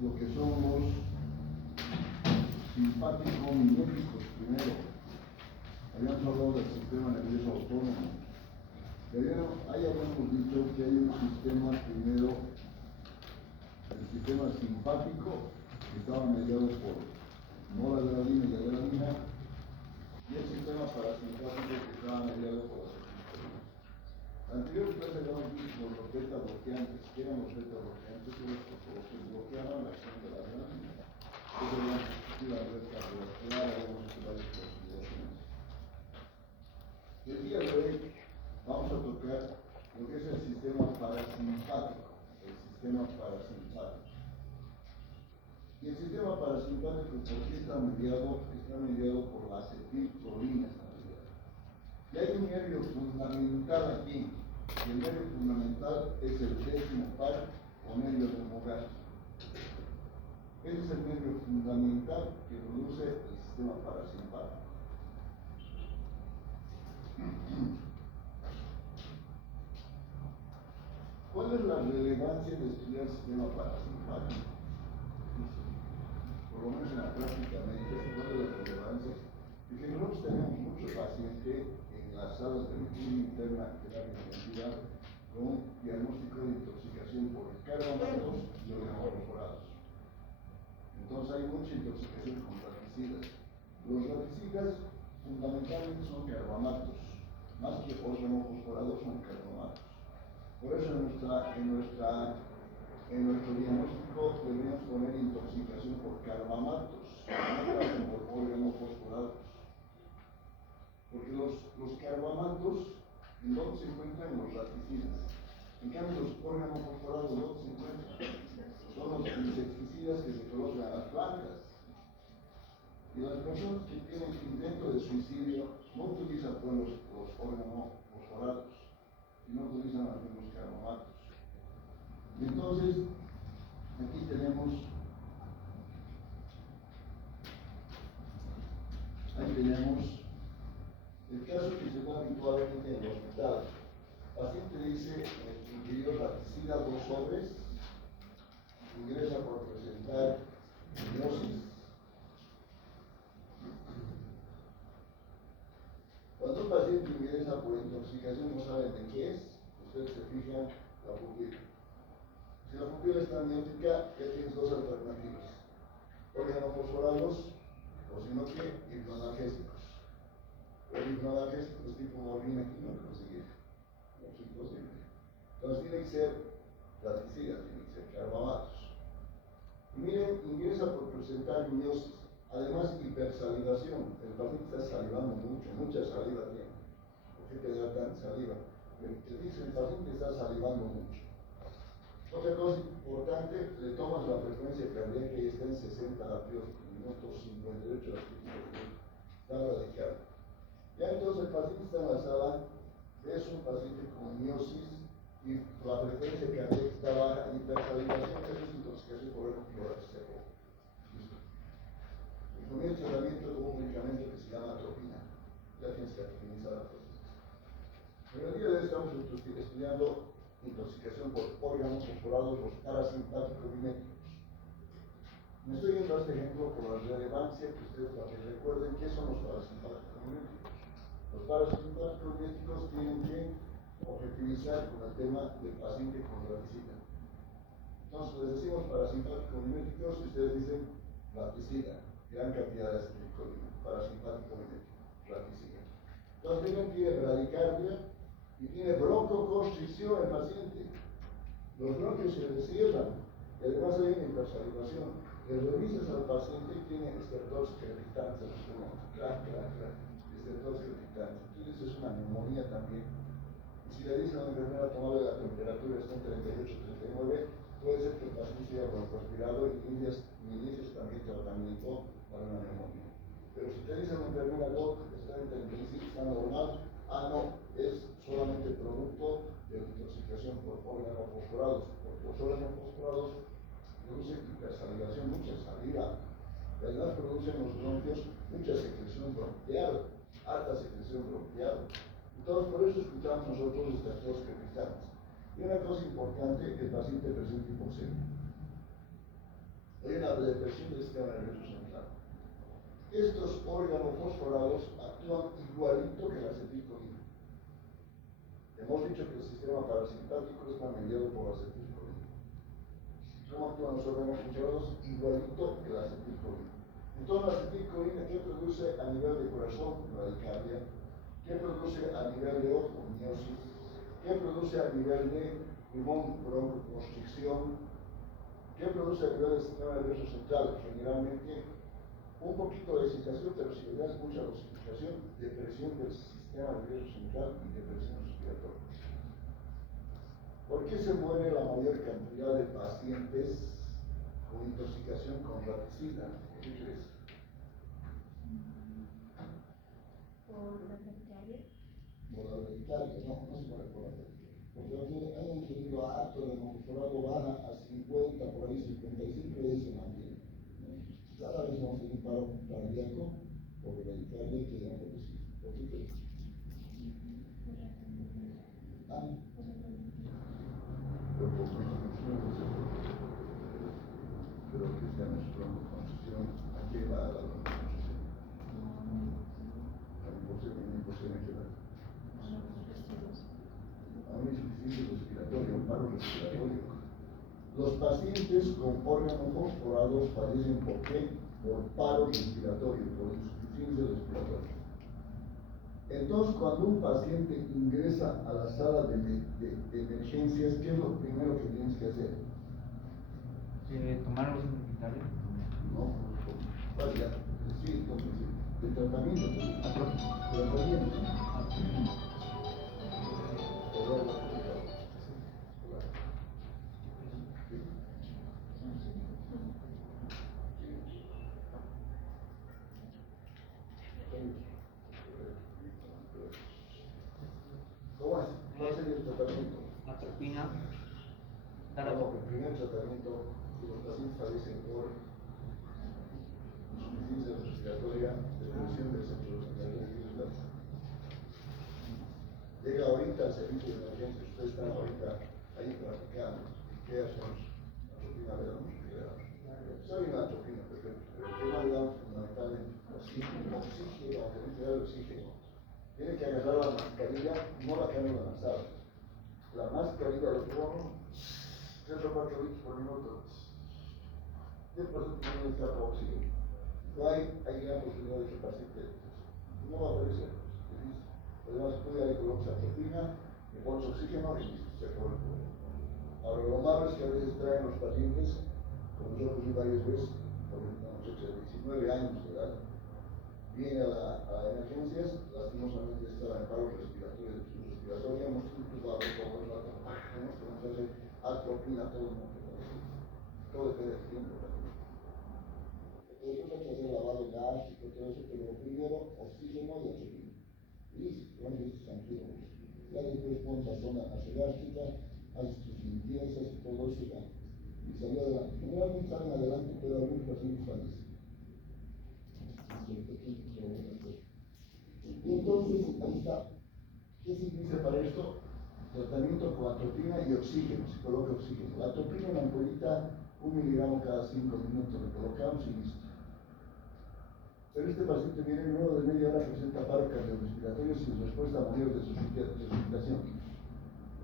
lo que son los simpático-miméticos primero. Habíamos hablado del sistema nervioso autónomo. Ahí habíamos dicho que hay un sistema primero, el sistema simpático, que estaba mediado por noradrenalina y adrenalina, y el sistema parasimpático que estaba mediado por la acetylcolina. Anteriormente habíamos visto los beta bloqueantes, que eran los beta bloqueantes, los que bloqueaban la acción de la adrenalina. Eso era la red cardiovascular, habíamos hecho varias consideraciones. El día de hoy vamos a tocar lo que es el sistema parasimpático. Y el sistema parasimpático, ¿por qué está mediado? Está mediado por la acetilcolina. Y hay un nervio fundamental aquí. Y el nervio fundamental es el décimo par o nervio demográfico. Ese es el nervio fundamental que produce el sistema parasimpático. ¿Cuál es la relevancia de estudiar el sistema parasimpático? Por lo menos en la prácticamente, ¿cuál es la relevancia? Y que nosotros tenemos muchos pacientes en las salas de medicina interna de la universidad con diagnóstico de intoxicación por carbamatos y organofosforados. Entonces hay mucha intoxicación con raticidas. Los raticidas fundamentalmente son carbamatos, más que organofosforados son carbamatos. Por eso en nuestro diagnóstico deberíamos poner intoxicación por carbamatos, no por organofosforados. Porque los carbamatos, ¿en dónde se encuentran? En los raticidas. En cambio, los organofosforados, ¿dónde se encuentran? Son los insecticidas que se colocan a las plantas. Y las personas que tienen intento de suicidio no utilizan pues, los organofosforados, sino utilizan algunos carbamatos. Y entonces, aquí tenemos el caso que se da habitualmente en el hospital. El paciente dice, ingirió raticida 2 sobres, ingresa por presentar miosis. Cuando un paciente ingresa por intoxicación no sabe de qué es, ustedes se fijan la pupila. Si la pupila está amiótica, ya tienes 2 alternativas: organofosforados o si no que hipnoanalgésicos. Los hipnoanalgésicos tipo morfina aquí no conseguir. No es imposible. Entonces tiene que ser raticidas, tiene que ser carbamatos. Y miren, ingresa por presentar miosis. Además, hipersalivación. El paciente está salivando mucho, mucha saliva tiene. ¿Por qué te da tanta saliva? Te dice, el paciente está salivando mucho. Otra cosa importante, le tomas la frecuencia cardíaca y está en 60 latidos por minuto, 58 latidos por minuto. Está radical. Ya entonces el paciente está en la sala, es un paciente con miosis y la frecuencia cardíaca está baja, hipersalivación, eso es intoxicación por el clorato seco. Y comienza el tratamiento de un medicamento que se llama atropina. Ya tienes que optimizar la dosis. En el día de hoy estamos estudiando intoxicación por organofosforados, los parasimpáticos miméticos. Me estoy yendo a este ejemplo por la relevancia que ustedes para que recuerden qué son los parasimpáticos miméticos. Los parasimpáticos miméticos tienen que objetivizar con el tema del paciente con raticida. Entonces les decimos parasimpáticos miméticos y ustedes dicen raticida, gran cantidad de acetilcolina, parasimpático mimético, raticida. Entonces tiene bradicardia y tiene broncoconstricción el paciente. Los bronquios se descierran y además hay una hipersalivación. Le revisas al paciente y tiene estertosis crepitante, estertosis crepitante. Entonces es una neumonía también. Y si le dicen a la enfermera tomarle la temperatura, está en 38, 39, puede ser que el paciente sea broncoaspirado y inicies también tratamiento para una neumonía. Pero si te dice la enfermera, doc, está en 35, está normal, no, es solamente producto de la intoxicación por organofosforados, porque los organofosforados producen hipersalivación, mucha saliva, y además producen los bronquios mucha secreción bronquial, alta secreción bronquial. Entonces, por eso escuchamos nosotros estas dos crepitantes. Y una cosa importante, el paciente presenta hipoxemia. hay una depresión del sistema nervioso central. Estos órganos fosforados actúan igualito que la acetilcolina. Hemos dicho que el sistema parasimpático está mediado por la acetilcolina. ¿Cómo actúan los órganos fosforados? Igualito que la acetilcolina. Entonces, la acetilcolina, ¿qué produce a nivel de corazón? Bradicardia. ¿Qué produce a nivel de ojo? Miosis. ¿Qué produce a nivel de pulmón? Broncoconstricción. ¿Qué produce a nivel del sistema nervioso central? Generalmente un poquito de excitación, pero si le das mucha dosificación, depresión del sistema nervioso central y depresión respiratoria. ¿Por qué se muere la mayor cantidad de pacientes con intoxicación con raticida? ¿Qué crees? Por la bacteria. Por la bacteria, no se muere por la bacteria. Porque hay un ingeniero alto de fosforato baja a 50, por ahí 55 de ese mantiene. Cada vez vamos a tener un paro cardíaco por radicardia que ya no decir. ¿Por qué crees? Ah, pero por constitución no se puede. Pero que sea nuestra constitución, ¿a qué va la constitución? A mi imposible que va. A un insuficiencia respiratoria, un paro respiratorio. Los pacientes con órganos fosforados fallecen ¿por qué? Por paro respiratorio, por insuficiencia respiratoria. Entonces, cuando un paciente ingresa a la sala de emergencias, ¿qué es lo primero que tienes que hacer? ¿Tomar los inhibitores? No, vaya, sí, entonces, de tratamiento, tratamiento. ¿Cómo es? ¿Cuál sería el tratamiento? Atropina. El primer tratamiento, si los pacientes fallecen por insuficiencia respiratoria, depresión del centro respiratorio, llega ahorita al servicio de emergencia, ustedes están ahorita ahí practicando. ¿Qué hacemos? Atropina de la muscular. Soy una atropina, perfecto. Pero el tema de la fundamentalmente oxígeno, tenemos que dar oxígeno. Tiene que agarrar la mascarilla, no la cambio lanzada. La mascarilla lo pongo 3 o 4 litros por minuto. 10% tiene escapa oxígeno. No hay gran posibilidad de que el paciente no va a aparecer. Además, tú ya le colocas atropina, le pones oxígeno y listo, se acabó el problema. Ahora, lo malo es que a veces traen los pacientes, como yo fui varias veces, por una muchacha de 19 años de edad, viene a emergencias, lastimosamente estaba en paro respiratorio, hemos intentado como es la tenemos que hacer atropina todo el mundo. Todo depende del tiempo también. Entonces hay que hacer lavado gástrico, todo eso, pero primero oxígeno y atropina. Listo, con eso tranquilo. Ya después pones la zona gástrica, haces tus limpiezas y todo eso ya. Y salió adelante. Generalmente salen adelante, pero algunos pacientes fallecen. Y entonces, ahí está. ¿Qué se utiliza para esto? Tratamiento con atropina y oxígeno, se coloca oxígeno. La atropina en la ampollita, 1 miligramo cada 5 minutos, le colocamos y listo. Pero este paciente viene luego de media hora, presenta paro cardiorrespiratorio sin respuesta a mayor de resucitación.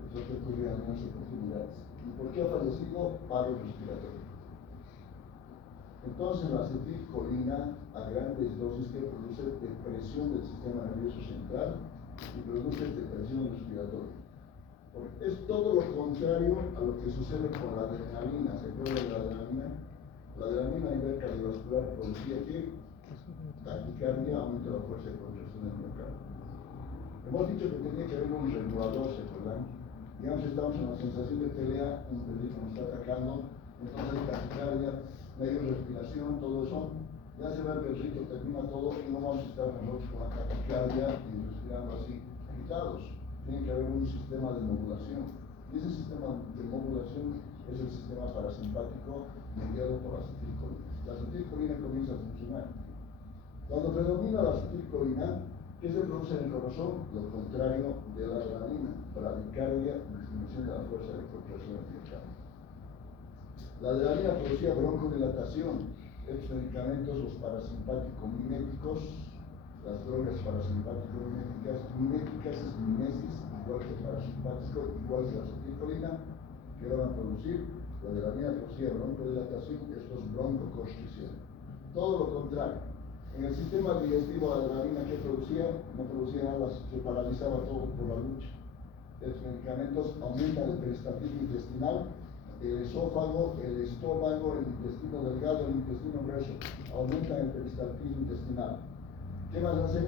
Eso que ocurre en algunas oportunidades. ¿Y por qué ha fallecido? Paro respiratorio. Entonces la acetilcolina a grandes dosis que produce depresión del sistema nervioso central y produce depresión respiratoria. Porque es todo lo contrario a lo que sucede con la adrenalina. ¿Se acuerdan de la adrenalina? La adrenalina a nivel cardiovascular producía que taquicardia, aumenta la fuerza de contracción del miocardio. Hemos dicho que tenía que haber un regulador, ¿se acuerdan? Digamos, estamos en la sensación de pelea, un peligro nos está atacando, entonces taquicardia, medio respiración, todo eso, ya se ve el perrito, termina todo y no vamos a estar nosotros con la taquicardia y respirando así, agitados. Tiene que haber un sistema de modulación. Y ese sistema de modulación es el sistema parasimpático mediado por la acetilcolina. La acetilcolina comienza a funcionar. Cuando predomina la acetilcolina, ¿qué se produce en el corazón? Lo contrario de la adrenalina, bradicardia, disminución de la fuerza de contracción del miocardio. La adrenalina producía broncodilatación. Estos medicamentos, los parasimpático-miméticos, las drogas parasimpático-miméticas, miméticas es mimesis, igual que parasimpático, igual que la acetilcolina, que van a producir, la adrenalina producía broncodilatación, esto es broncoconstricción. Todo lo contrario. En el sistema digestivo, la adrenalina que producía, no producía nada, se paralizaba todo por la lucha. Estos medicamentos aumentan el peristaltismo intestinal, el esófago, el estómago, el intestino delgado, el intestino grueso, aumentan el peristaltismo intestinal. ¿Qué más hacen?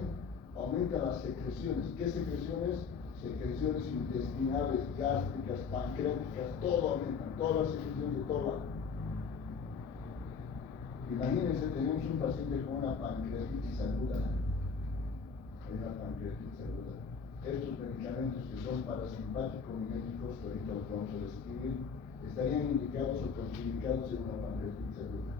Aumentan las secreciones. ¿Qué secreciones? Secreciones intestinales, gástricas, pancreáticas, todo aumentan, todas las secreciones de todo lado. Imagínense, tenemos un paciente con una pancreatitis aguda. Hay una pancreatitis aguda. Estos medicamentos que son parasimpático-miméticos, que ahorita los vamos a describir, estarían indicados o contraindicados en una pancreatitis aguda.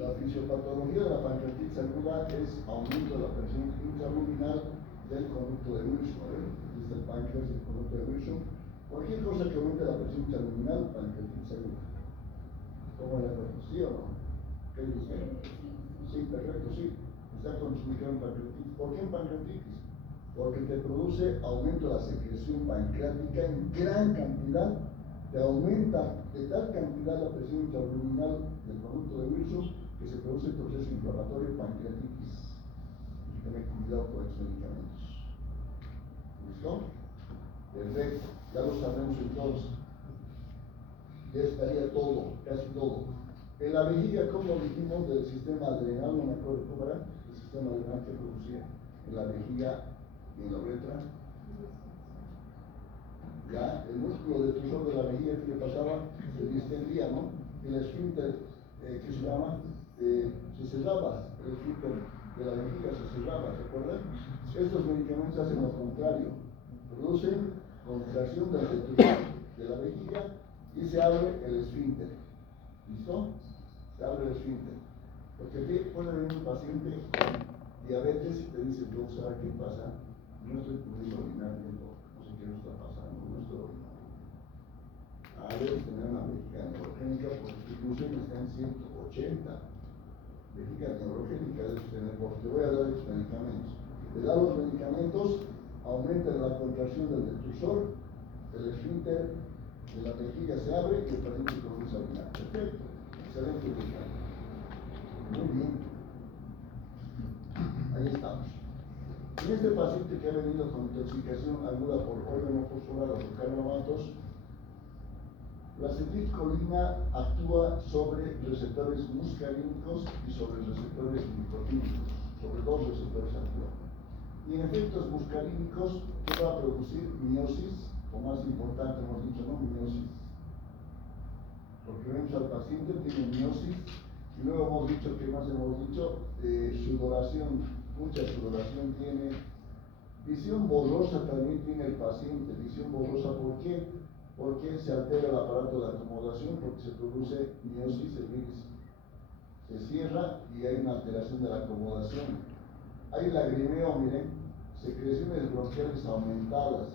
La fisiopatología de la pancreatitis aguda es aumento de la presión intraluminal del conducto de Wilson. Desde el páncreas, el conducto de Wilson. Cualquier cosa que aumente la presión intraluminal, pancreatitis aguda. ¿Cómo la acuerdo? ¿Sí o no? ¿Qué dice? Sí, perfecto, sí. Está contraindicado en pancreatitis. ¿Por qué en pancreatitis? Porque te produce aumento de la secreción pancreática en gran cantidad, te aumenta de tal cantidad la presión intraluminal del conducto de Wilson que se produce el proceso inflamatorio pancreatitis. Hay que tener cuidado con estos medicamentos. ¿Listo? Perfecto, ya lo sabemos entonces. Ya estaría todo, casi todo. En la vejiga, como dijimos, del sistema adrenal, no me acuerdo cómo era, el sistema adrenal que producía en la vejiga y en la uretra. Ya, el músculo detrusor de la vejiga que le pasaba se distendía, ¿no? El esfínter, ¿qué se llama? Se cerraba, el esfínter de la vejiga se cerraba, ¿se acuerdan? Estos medicamentos hacen lo contrario, producen contracción del detrusor de la vejiga y se abre el esfínter. ¿Listo? Se abre el esfínter. Porque puede venir un paciente con diabetes y te dice, doctor, ¿qué pasa? No estoy pudiendo orinar bien, no sé qué nos está pasando, no estoy orinando. Debes tener una vejiga neurogénica porque tu glucemia está en 180. Vejiga neurogénica debes tener, porque te voy a dar estos medicamentos. Te da los medicamentos, aumenta la contracción del detrusor, el esfínter de la vejiga se abre y el paciente comienza a orinar. Perfecto, excelente medicamento. Muy bien. Ahí estamos. En este paciente que ha venido con intoxicación aguda por órgano fosforado o carbamatos, la acetilcolina actúa sobre receptores muscarínicos y sobre receptores nicotínicos. Sobre dos receptores actúa. Y en efectos muscarínicos, ¿qué va a producir? Miosis, o más importante, hemos dicho, no miosis. Porque vemos al paciente, tiene miosis, y luego hemos dicho, ¿qué más hemos dicho? Sudoración, mucha sudoración tiene. Visión borrosa también tiene el paciente. Visión borrosa, ¿por qué? Porque se altera el aparato de acomodación, porque se produce miosis, el iris se cierra y hay una alteración de la acomodación. Hay lagrimeo, miren, secreciones bronquiales aumentadas,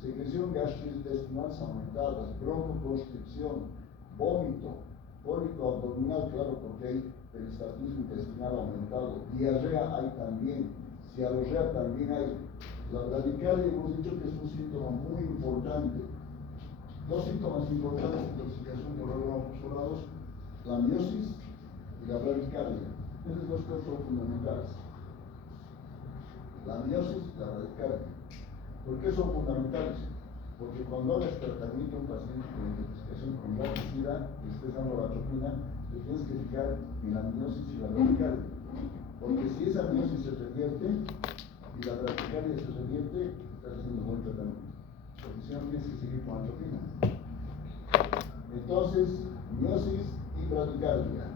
secreción gastrointestinal aumentadas, broncoconstricción, vómito, cólico abdominal, claro, porque hay peristaltismo intestinal aumentado, diarrea hay también, cialorrea también hay. La bradicardia hemos dicho que es un síntoma muy importante. Dos síntomas importantes de intoxicación por órganos fosforados, la miosis y la bradicardia. Esas dos cosas son fundamentales. La miosis y la bradicardia. ¿Por qué son fundamentales? Porque cuando hagas tratamiento a un paciente con intoxicación con gas y sida y estés dando la atropina, te tienes que fijar en la miosis y la bradicardia. Porque si esa miosis se revierte y la bradicardia se revierte, estás haciendo buen tratamiento. Porque si no tienes que seguir con atropina. Entonces, miosis y bradicardia.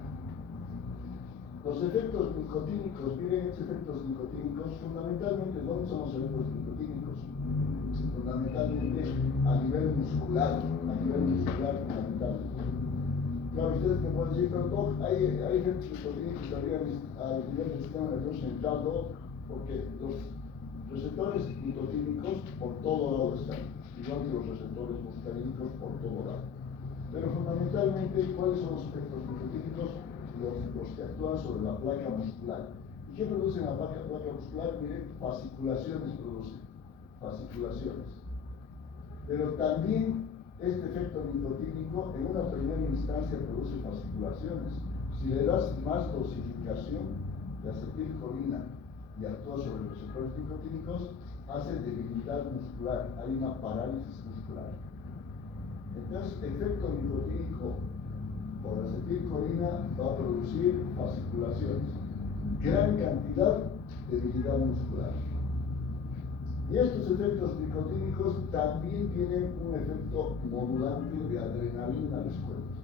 Los efectos nicotínicos, miren estos efectos nicotínicos, fundamentalmente, ¿dónde son los efectos nicotínicos? Fundamentalmente a nivel muscular, fundamentalmente. Claro, ustedes me pueden decir, pero Doc, hay efectos nicotínicos a nivel del sistema nervioso central, Doc, porque los receptores nicotínicos por todo lado están. igual que los receptores muscarínicos por todo lado. Pero fundamentalmente, ¿cuáles son los efectos nicotínicos? Los que actúan sobre la placa muscular. ¿Y qué produce la placa muscular? Miren, fasciculaciones produce, fasciculaciones. Pero también este efecto nicotínico en una primera instancia produce fasciculaciones. Si le das más dosificación de acetilcolina y actúa sobre los receptores nicotínicos, hace debilidad muscular, hay una parálisis muscular. Entonces, efecto nicotínico por acetilcolina va a producir fasciculaciones, gran cantidad de debilidad muscular. Y estos efectos nicotínicos también tienen un efecto modulante de adrenalina, les cuento.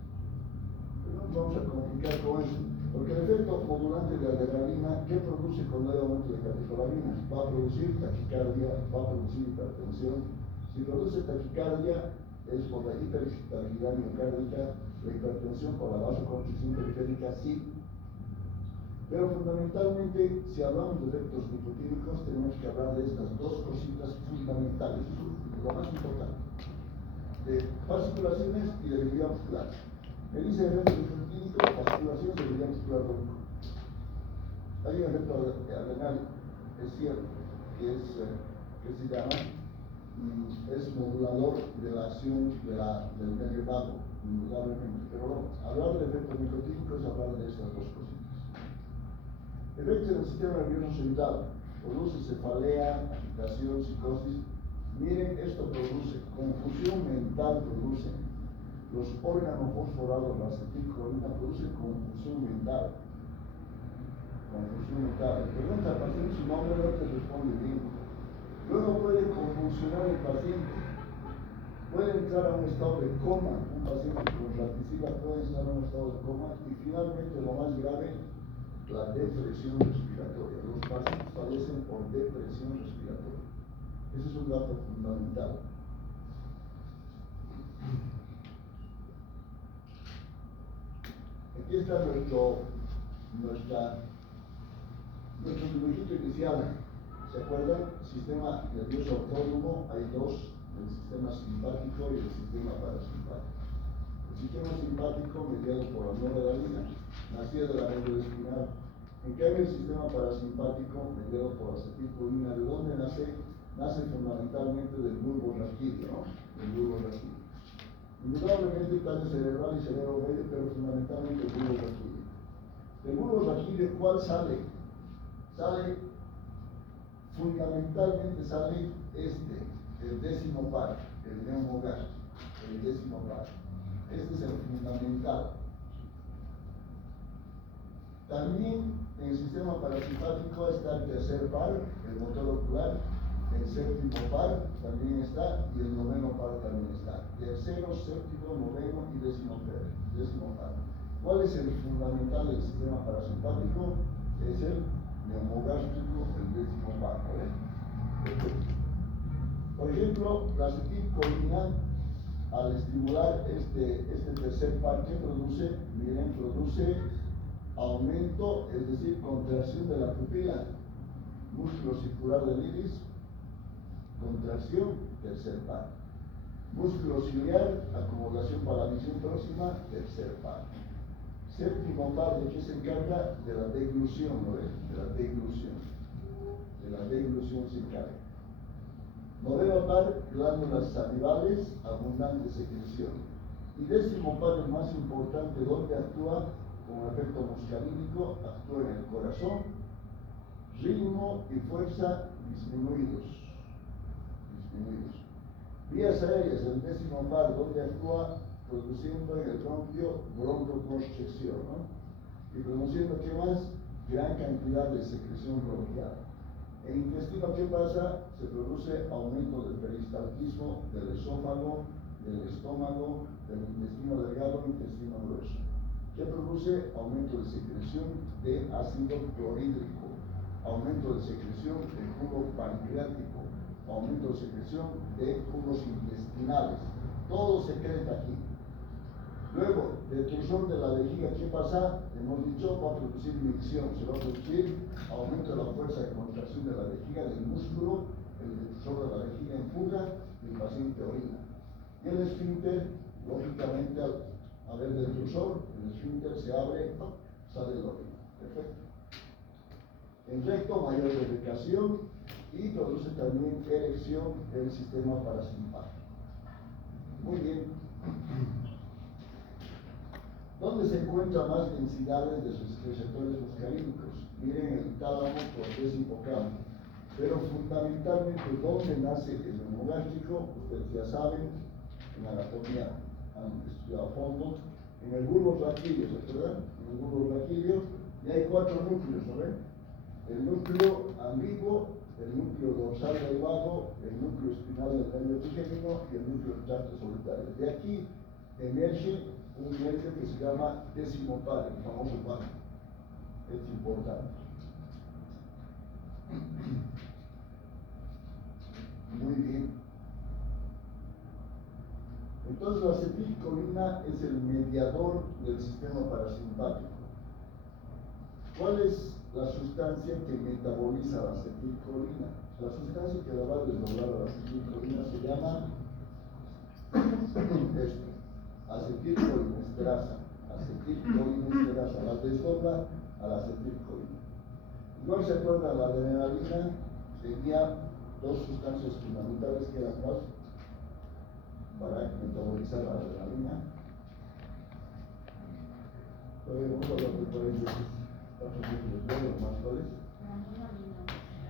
Pero no nos vamos a complicar con eso, porque el efecto modulante de adrenalina, ¿qué produce cuando hay aumento de catecolaminas? Va a producir taquicardia, va a producir hipertensión. Si produce taquicardia, es por la hiperestabilidad miocárdica, la hipertensión por la vasoconstricción periférica, sí. Pero fundamentalmente, si hablamos de efectos nicotínicos, tenemos que hablar de estas dos cositas fundamentales, eso es lo más importante, de fasciculaciones y de debilidad muscular. Me dice efecto nicotínico, fasciculaciones y debilidad muscular único. Hay un efecto adrenal, es cierto, que se llama, es modulador de la acción del medio vago, indudablemente. Pero hablar de efecto nicotínico es hablar de estas dos cositas. Efecto del sistema nervioso central, produce cefalea, agitación, psicosis. Miren, esto produce confusión mental, produce los órganos fosforados, la acetilcolina, producen confusión mental. Confusión mental. Pregunta al paciente su nombre, no te responde bien. Luego puede convulsionar el paciente. Puede entrar a un estado de coma. Un paciente con raticidad puede entrar a un estado de coma. Y finalmente, lo más grave, la depresión respiratoria. Los pacientes padecen por depresión respiratoria. Ese es un dato fundamental. Aquí está nuestro dibujito inicial. ¿Se acuerdan? Sistema nervioso autónomo, hay dos, el sistema simpático y el sistema parasimpático. El sistema simpático mediado por la noradrenalina, nacía de la médula espinal. En cambio, el sistema parasimpático mediado por la acetilcolina, ¿de dónde nace? Nace fundamentalmente del bulbo raquídeo, ¿no? Del bulbo raquídeo. Indudablemente tallo cerebral y cerebro medio, pero fundamentalmente el bulbo raquídeo. Del bulbo raquídeo, ¿cuál sale? Fundamentalmente sale el décimo par, el neumogástrico, el décimo par. Este es el fundamental. También en el sistema parasimpático está el tercer par, el motor ocular, el séptimo par también está y el noveno par también está. Tercero, séptimo, noveno y décimo par. ¿Cuál es el fundamental del sistema parasimpático? Es el neumogástrico, el décimo par. Por ejemplo, la acetilcolina, al estimular este tercer par, ¿qué produce? Miren, produce aumento, es decir, contracción de la pupila, músculo circular del iris, contracción, tercer par. Músculo ciliar, acomodación para la visión próxima, tercer par. Séptimo par, ¿de qué se encarga? De la deglución, ¿no ves? De la deglución. De la deglución se encarga. Noveno par, glándulas salivales, abundante secreción. Y décimo par, el más importante, ¿dónde actúa? Con efecto muscarínico, actúa en el corazón, ritmo y fuerza disminuidos. Vías aéreas, el décimo par, donde actúa produciendo en el bronquio broncoconstricción, ¿no? Y produciendo, ¿qué más? Gran cantidad de secreción bronquial. En intestino, ¿qué pasa? Se produce aumento del peristaltismo, del esófago, del estómago, del intestino delgado, intestino grueso. ¿Qué produce? Aumento de secreción de ácido clorhídrico, aumento de secreción de jugo pancreático, aumento de secreción de jugos intestinales. Todo secreta aquí. Luego, detrusor de la vejiga, ¿qué pasa? Hemos dicho, va a producir micción, se va a producir aumento de la fuerza de contracción de la vejiga, del músculo, el difusor de la vejiga en fuga y el paciente orina. Y el esfínter, lógicamente, al haber difusor, el esfínter se abre, sale la orina. Perfecto. En recto, mayor defecación y produce también erección del sistema parasimpático. Muy bien. ¿Dónde se encuentran más densidades de sus receptores muscarínicos? Miren el tálamo, corteza hipocampo. Pero fundamentalmente, ¿dónde nace el neumogástrico? Ustedes ya saben, en anatomía han estudiado a fondo, en el bulbo raquídeo, ¿se acuerdan? En el bulbo raquídeo, y hay 4 núcleos, ¿saben? El núcleo ambiguo, el núcleo dorsal del vago, el núcleo espinal del nervio trigémino y el núcleo del tracto solitario. De aquí emerge un nervio que se llama decimotal, el famoso vago. Es importante. Muy bien. Entonces la acetilcolina es el mediador del sistema parasimpático. ¿Cuál es la sustancia que metaboliza la acetilcolina? La sustancia que la va a desdoblar a la acetilcolina se llama esto, acetilcolinesterasa. Acetilcolinesterasa la desdobla a la acetilcolina. Igual se acuerda, la adrenalina tenía 2 sustancias fundamentales que eran más para metabolizar la adrenalina. Vamos a hablar de paréntesis. ¿Los más cuáles?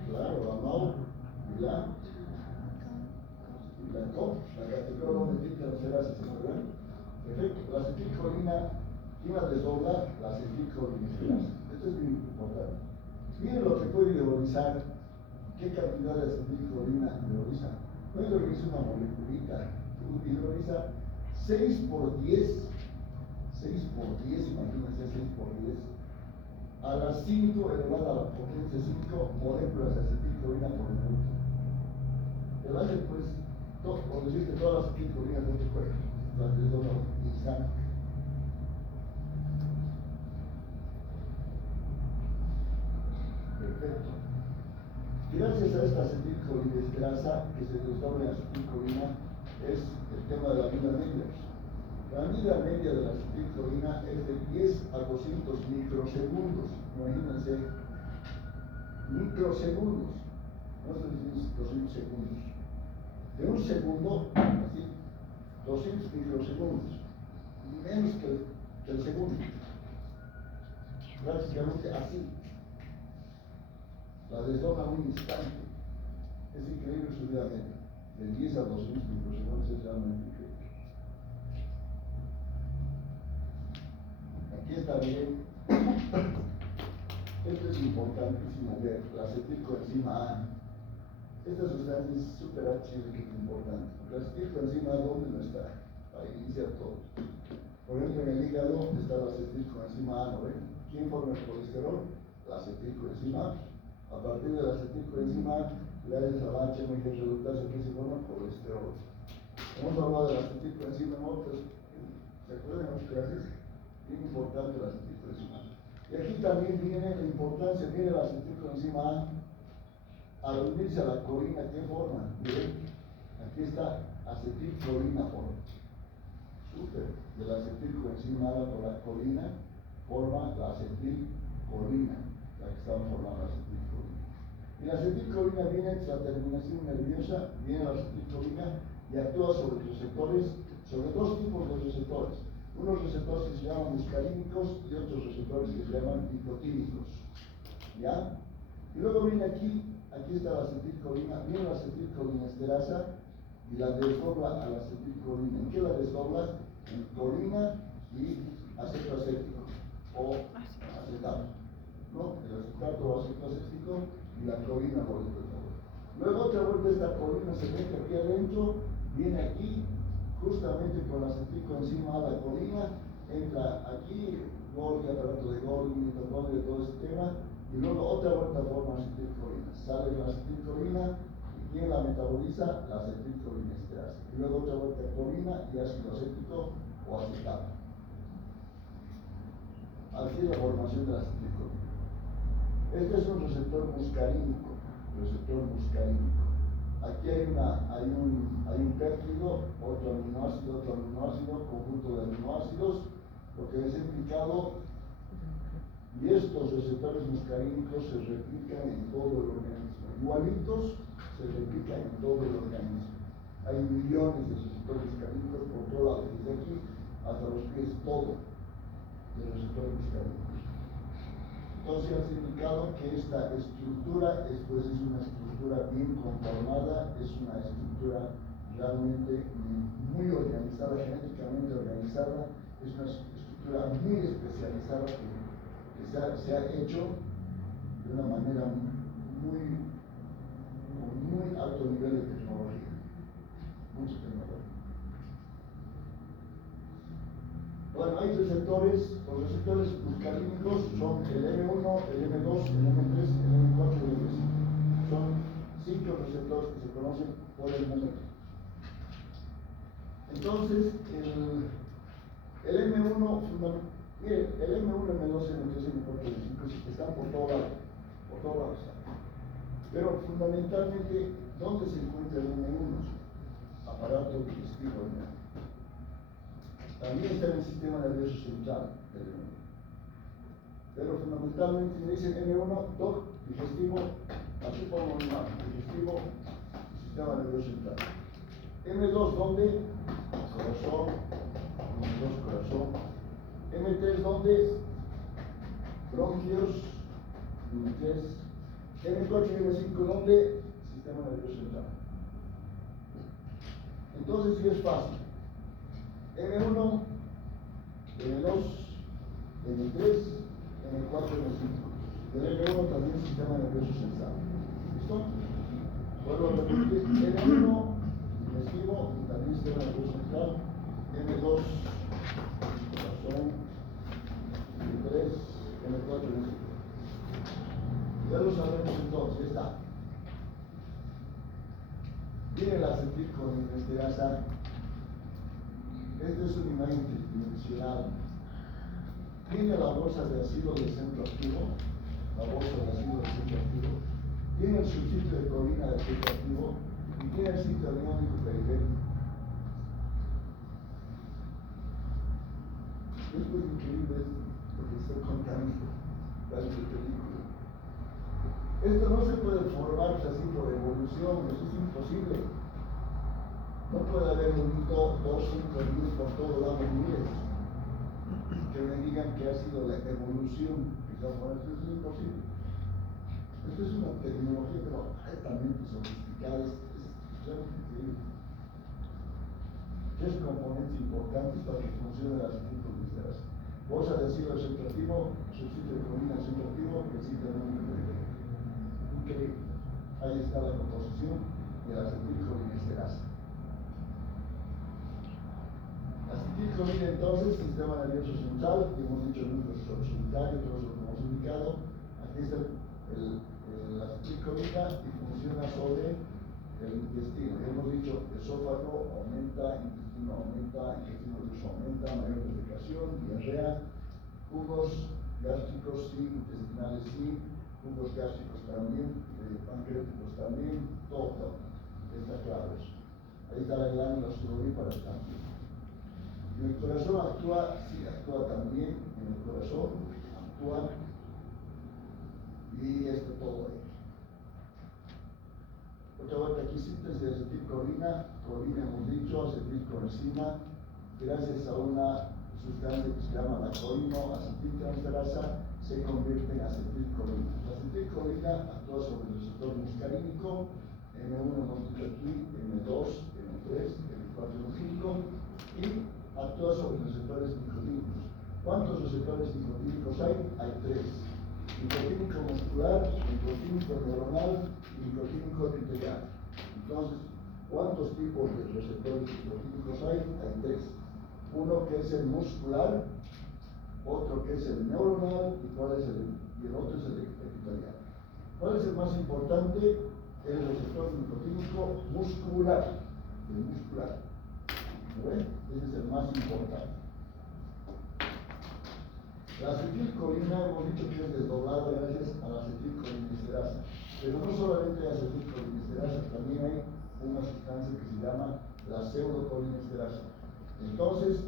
Claro, la MAO y la COP, la catecolinometiltransferasa, ¿se acuerdan? Perfecto. La acetilcolina, ¿quién la desdobla? La acetilcolinesterasa. Esto es muy importante. Miren lo que puede hidrolizar. ¿Qué cantidad de acetilcolina hidroliza? No hidroliza una moleculita, hidroliza 6 por 10, imagínense 6 por 10, a las 5 elevada a la potencia 5 moléculas de acetilcolina por minuto. Te hace pues, por decirte, todas las acetilcolinas de tu cuerpo, las desdobla instante. Perfecto. Gracias a esta acetilcolinesterasa que se desdobla en acetilcolina es el tema de la vida media. La vida media de la acetilcolina es de 10 a 200 microsegundos. Imagínense, microsegundos, no se dice 200 segundos. De un segundo, así, 200 microsegundos, menos que el segundo. Prácticamente así. La desdobla un instante. Es increíble su vida media. De 10 a 200 microsegundos es realmente increíble. Aquí está bien. Esto es importantísimo ver. La acetilcoenzima A. Esta sustancia es súper archivo y importante. La acetilcoenzima A, ¿dónde no está? Para iniciar todo. Por ejemplo, en el hígado está la acetilcoenzima A, ¿no ven? ¿Quién forma el colesterol? La acetilcoenzima A. A partir de la acetilcoenzima A, le haces a la HMG reductasa que se forma colesterol. Hemos hablado de la acetilcoenzima en otras, ¿se acuerdan en otras clases? Bien importante la acetilcoenzima A. Y aquí también viene la importancia, viene la acetilcoenzima A. Al unirse a la colina, ¿qué forma? Miren, aquí está acetilcolina forma. Súper. De la acetilcoenzima A con la colina forma la acetilcolina, la que estamos formando la acetilcolina. Y la acetilcolina viene en la terminación nerviosa, viene la acetilcolina y actúa sobre receptores, sobre 2 tipos de receptores. Unos receptores que se llaman muscarínicos y otros receptores que se llaman nicotínicos. ¿Ya? Y luego viene aquí está la acetilcolina, viene la acetilcolinesterasa y la desdobla a la acetilcolina. ¿En qué la desdobla? En colina y acetoacético o acetato. ¿No? El acetato o acetoacético y la colina por el favor. Luego otra vuelta esta colina se mete aquí adentro, viene aquí, justamente con la acetilcoenzima A la colina, entra aquí, Golgi, aparato de Golgi, mitocondria, todo este tema, y luego otra vuelta forma acetilcolina. Sale la acetilcolina, y ¿quién la metaboliza? La acetilcolinesterasa. Y luego otra vuelta colina y ácido acético o acetato. Así es la formación de la acetilcolina. Este es un receptor muscarínico. aquí hay un péptido, otro aminoácido, conjunto de aminoácidos, lo que es implicado, y estos receptores muscarínicos se replican en todo el organismo. Igualitos se replican en todo el organismo. Hay millones de receptores muscarínicos por todo lado, desde aquí hasta los pies, todo de receptores muscarínicos. Entonces ha indicado que esta estructura es una estructura bien conformada, es una estructura realmente muy organizada, genéticamente organizada, es una estructura muy especializada que se ha hecho de una manera con muy alto nivel de tecnología, mucha tecnología. Bueno, hay receptores, los receptores muscarínicos son el M1, el M2, el M3, el M4 y el M5. Son 5 receptores que se conocen por el momento. Entonces, el M1, miren, el M1, M2, M3, M4 y M5 están por todos lados están. Pero fundamentalmente, ¿dónde se encuentra el M1? Aparato digestivo. También está en el sistema nervioso central del M1. Pero fundamentalmente se dice M1, DOC, digestivo, así como digestivo, sistema nervioso central. M2, ¿dónde? Corazón, M2, corazón. M3, ¿dónde? Bronquios, M3. M4 y M5, ¿dónde? Sistema nervioso central. Entonces sí es fácil. M1, M2, M3, M4, M5. El M1 también sistema nervioso central. ¿Listo? Vuelvo a repetir. M1, digestivo, también sistema nervioso central. M2, corazón. M3, M4, M5. Ya lo sabemos entonces, ya está. Viene la acetilcolinesterasa. Esta es una imagen tridimensional. Tiene la bolsa de ácido del centro activo, tiene el subsitio de colina del centro activo y tiene el sitio aniónico periférico. Esto es increíble, porque estoy contando las películas. Esto no se puede formar así por evolución, eso es imposible. No puede haber un 2, 5, 10 por todo lado miles que me digan que ha sido la evolución. Bueno, esto es imposible. Esto es una tecnología, pero altamente sofisticada, es realmente increíble. 3 componentes importantes para que funcione la acetilcolinesterasa. Bolsa de ácido centro activo, subsitio de colina centro activo y el sitio aniónico periférico. Increíble. Ahí está la composición de la acetilcolinesterasa. Acetilcolina entonces, sistema nervioso central, que hemos dicho núcleo solitario, todos lo hemos indicado. Aquí está la acetilcolina y funciona sobre el intestino. Hemos dicho esófago aumenta, intestino grueso aumenta, mayor defecación, diarrea, jugos gástricos sí, intestinales sí, jugos gástricos también, pancreáticos también, todo. Está claro eso. Ahí está la glándula sudorípara también. En el corazón actúa también, en el corazón actúa, y esto todo ahí. Otra vuelta aquí, síntesis de acetilcolina, colina hemos dicho, acetilcoenzima, gracias a una sustancia que se llama la colinoacetiltransferasa, se convierte en acetilcolina. La acetilcolina actúa sobre el receptor muscarínico, M1 hemos dicho aquí, M2, M3, M4, M5, y actúa sobre receptores nicotínicos. ¿Cuántos receptores nicotínicos hay? Hay 3. Nicotínico muscular, nicotínico neuronal y nicotínico epitelial. Entonces, ¿cuántos tipos de receptores nicotínicos hay? Hay 3. Uno que es el muscular, otro que es el neuronal y el otro es el epitelial. ¿Cuál es el más importante? El receptor nicotínico muscular. El muscular. ¿Ven? Ese es el más importante. La acetilcolina hemos dicho que es desdoblada gracias a la acetilcolinesterasa. Pero no solamente hay acetilcolinesterasa, también hay una sustancia que se llama la pseudocolinesterasa. Entonces,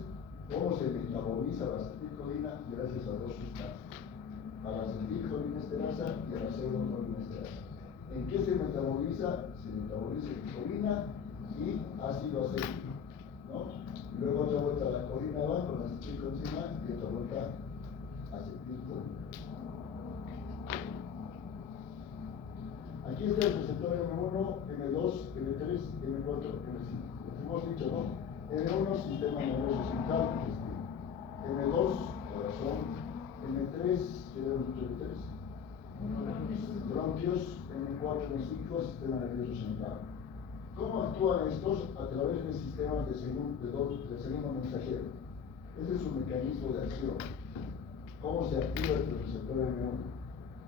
¿cómo se metaboliza la acetilcolina? Gracias a dos sustancias, a la acetilcolinesterasa y a la pseudocolinesterasa. ¿En qué se metaboliza? Se metaboliza en colina y ácido acético, ¿no? Luego otra vuelta la colina va con acetilcolina y otra vuelta acetilcolina. Aquí está el receptor M1, M2, M3, M4, M5. Hemos dicho, ¿no? M1, sistema nervioso central, M2, corazón, M3, ¿qué debemos decir M3? Bronquios, M4, M5, sistema nervioso central. ¿Cómo actúan estos? A través de sistemas de segundo mensajero. Ese es su mecanismo de acción. ¿Cómo se activa el receptor M1?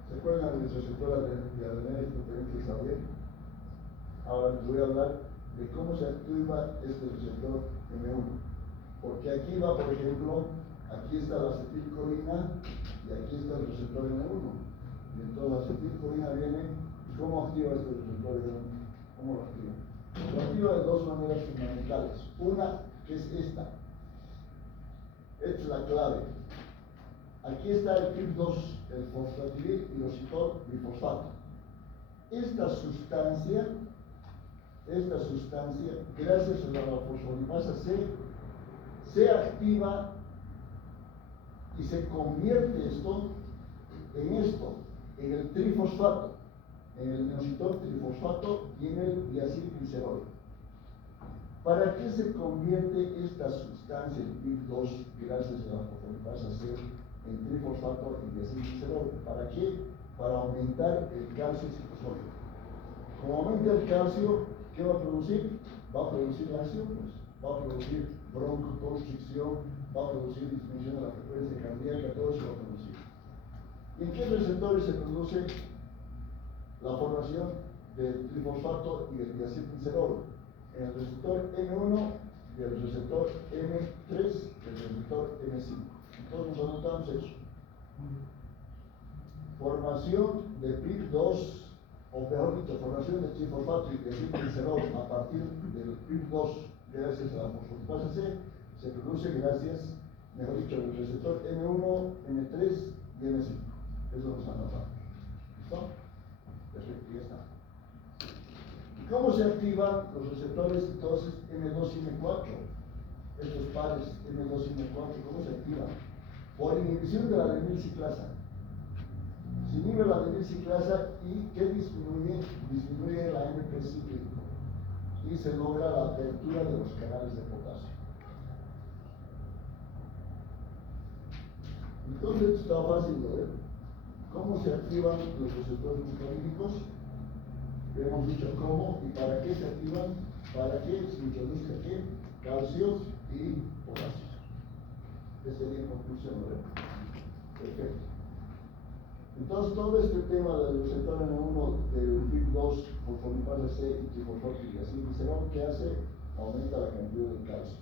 ¿Se acuerdan del receptor de adrenérgico que saber? Ahora les voy a hablar de cómo se activa este receptor M1. Porque aquí va, por ejemplo, aquí está la acetilcolina y aquí está el receptor M1. Y entonces la acetilcolina viene, ¿y cómo activa este receptor M1? ¿Cómo lo activa? Lo activa de dos maneras fundamentales. Una, que es esta. Esta es la clave. Aquí está el PIP2, el fosfatidilhidrositol bifosfato. Esta sustancia, gracias a la fosfolipasa C, se activa y se convierte esto, en el trifosfato, en el inositol trifosfato y en el diacilglicerol. ¿Para qué se convierte esta sustancia, el PIP2, gracias a la fosfolipasa C, en trifosfato y diacilglicerol? ¿Para qué? Para aumentar el calcio citosólico. Como aumenta el calcio, ¿qué va a producir? Va a producir lesiones, va a producir broncoconstricción, va a producir disminución de la frecuencia cardíaca, todo eso va a producir. ¿Y en qué receptores se produce la formación del trifosfato y del diacilglicerol? En el receptor M1 y el receptor M3 y el receptor M5. Entonces nos anotamos eso. Formación de PIP2, o mejor dicho, formación de trifosfato y diacilglicerol a partir del PIP2 gracias a la fosfolipasa C, se produce gracias, mejor dicho, el receptor M1, M3 y M5. Eso nos anotamos. ¿Listo? Perfecto, ya está. ¿Cómo se activan los receptores entonces M2 y M4? Estos pares M2 y M4, ¿cómo se activan? Por inhibición de la adenilciclasa. Se inhibe la adenilciclasa y ¿qué disminuye? Disminuye la AMP cíclico y se logra la apertura de los canales de potasio. Entonces esto está fácil de ver. ¿Cómo se activan los receptores muscolínicos? Hemos dicho cómo y para qué se activan, para que se introduzca ¿qué? Calcio y potasio. Esa sería en conclusión, ¿verdad? Perfecto. Entonces todo este tema del receptor N1 del PIP2, fosfolipasa C y trifosfato y diacilglicerol, ¿qué hace? Aumenta la cantidad de calcio.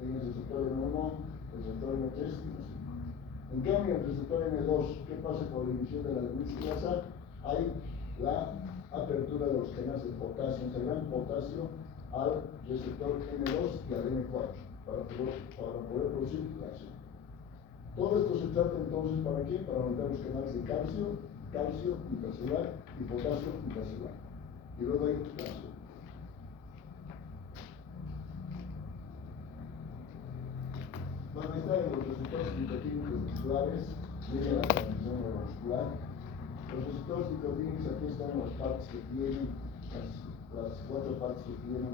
En el receptor N1, el receptor N3 y N5. En cambio, el receptor N2, ¿qué pasa con la inhibición de la adenilciclasa? Hay la apertura de los canales de potasio, se gran potasio al receptor N2 y al N4 para poder producir calcio. Todo esto se trata entonces ¿para qué? Para aumentar los canales de calcio intracelular y potasio intracelular. Y luego hay calcio. Bueno, ahí están los receptores nicotínicos musculares, viene la transmisión neuromuscular. Los receptores nicotínicos aquí están las partes que tienen, las cuatro partes que tienen.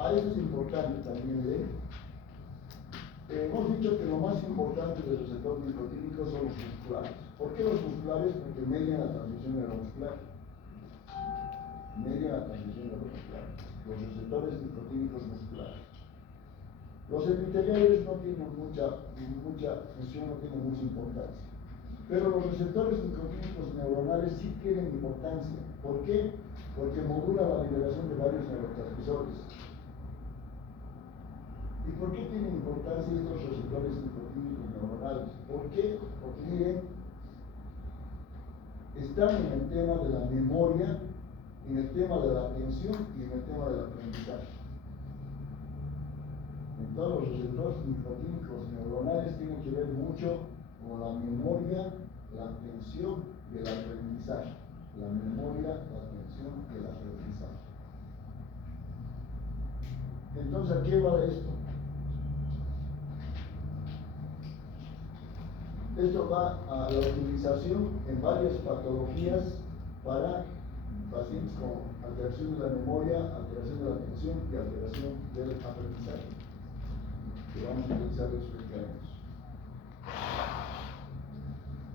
Esto es importante también, hemos dicho que lo más importante del receptor nicotínico son los musculares. ¿Por qué los musculares? Porque median la transmisión neuromuscular. Los receptores nicotínicos musculares. Los epiteliales no tienen mucha función, no tienen mucha importancia. Pero los receptores nicotínicos neuronales sí tienen importancia. ¿Por qué? Porque modulan la liberación de varios neurotransmisores. ¿Y por qué tienen importancia estos receptores nicotínicos neuronales? ¿Por qué? Porque miren, están en el tema de la memoria, en el tema de la atención y en el tema del aprendizaje. En todos los receptores nicotínicos neuronales tienen que ver mucho con la memoria, la atención y el aprendizaje. La memoria, la atención y el aprendizaje. Entonces, ¿a qué va esto? Esto va a la utilización en varias patologías para pacientes con alteración de la memoria, alteración de la atención y alteración del aprendizaje, que vamos a utilizar los medicamentos.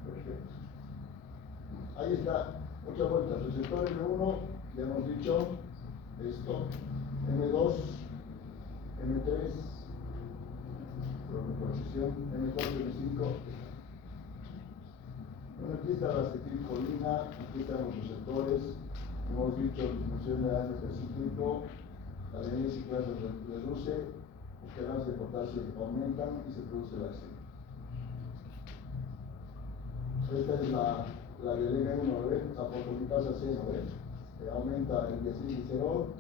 Perfecto. Ahí está, otra vuelta. Receptor M1, ya hemos dicho esto, M2, M3, posición, M4, M5. Bueno, aquí está la acetilcolina, aquí están los receptores, hemos dicho disminución de AMP cíclico, la adenina ciclasa reduce, los canales de potasio aumentan y se produce la acción. Esta es la del M1, ¿ven? Apofosfatasa C, ¿no ven? Aumenta el diacilglicerol,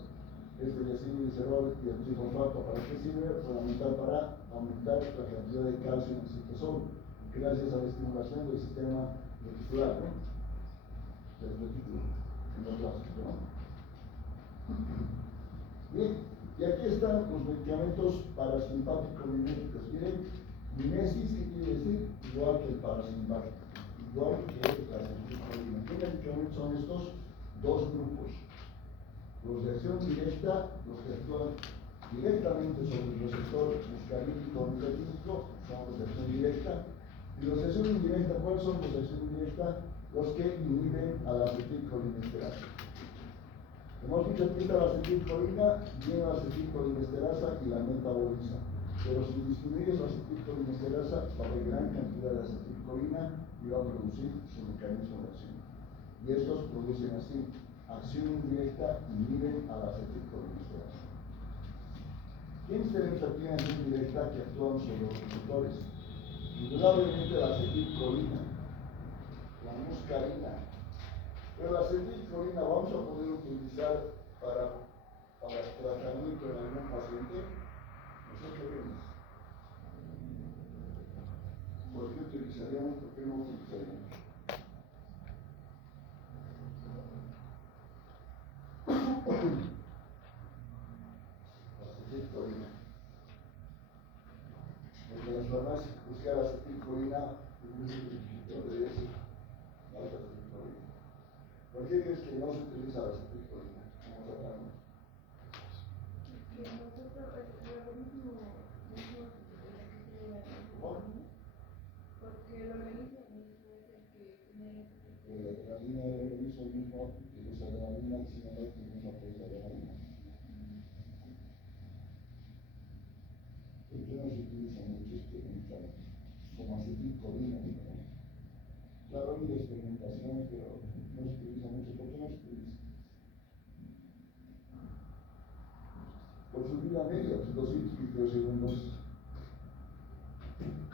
este diacilglicerol y el trifosfato, ¿para qué sirve? Fundamental para aumentar la cantidad de calcio en el citosol, gracias a la estimulación del sistema reticular, ¿no? Del retículo endoplásico, ¿no? Bien, y aquí están los medicamentos parasimpático-miméticos. Miren, mimesis, ¿qué quiere decir? Igual que el parasimpático, igual que la acetilcolina. ¿Qué medicamentos son estos? Dos grupos. Los de acción directa, los que actúan directamente sobre el receptor muscarínico nicotínico, son los de acción directa. Y los de acción indirecta, ¿cuáles son los de acción indirecta? Los que inhiben a la acetilcolinesterasa. Hemos dicho que está la acetilcolina, viene la acetilcolinesterasa y la metaboliza. Pero si disminuye la acetilcolinesterasa, va a haber gran cantidad de acetilcolina y va a producir su mecanismo de acción. Y estos producen así: acción indirecta, inhiben a la acetilcolinesterasa. ¿Quiénes tenemos aquí en acción directa que actúan sobre los receptores? Indudablemente la acetilcolina, la muscarina. Pero la acetilcolina vamos a poder utilizar para tratamiento en algún paciente. No sé qué vemos. ¿Por qué utilizaríamos? ¿Por qué no utilizaríamos? La acetilcolina. Desde las farmacias, buscar acetilcolina, ¿dónde es? La acetilcolina. ¿Por qué crees que no se utiliza la acetilcolina como tratamiento? Porque nosotros el organismo porque el organismo mismo es el que tiene La línea del organismo mismo utiliza adrenalina y sin embargo el mismo apoya la adrenalina. ¿Por qué no se utiliza mucho este medicamento? Como acetilcolina, ¿no? Claro, hay experimentaciones, pero no se utiliza mucho. ¿Por qué no se utiliza? Por su vida media, 200 microsegundos.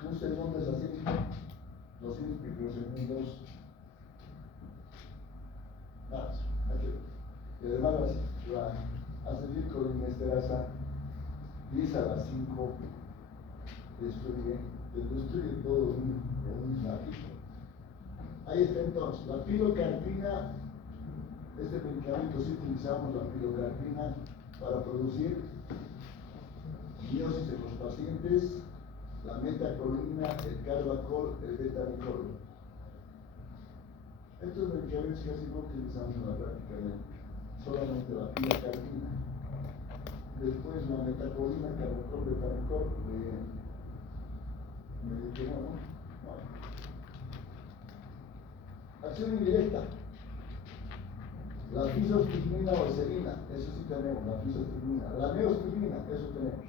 Un segundo es así, 200 microsegundos. Nada, y además la acetilcolinesterasa 10 a las 5 destruye todo un ratito. Ahí está entonces, la pilocarpina. Este medicamento sí utilizamos la pilocarpina para producir miosis en los pacientes, la metacolina, el carbacol, el betamicol. Estos medicamentos casi no utilizamos en la práctica médica, solamente la pilocarpina. Después la metacolina, carbacol, betamicol, ¿no? Acción indirecta. La fisostigmina o eserina, eso sí tenemos, la fisostigmina. La neostigmina, eso tenemos.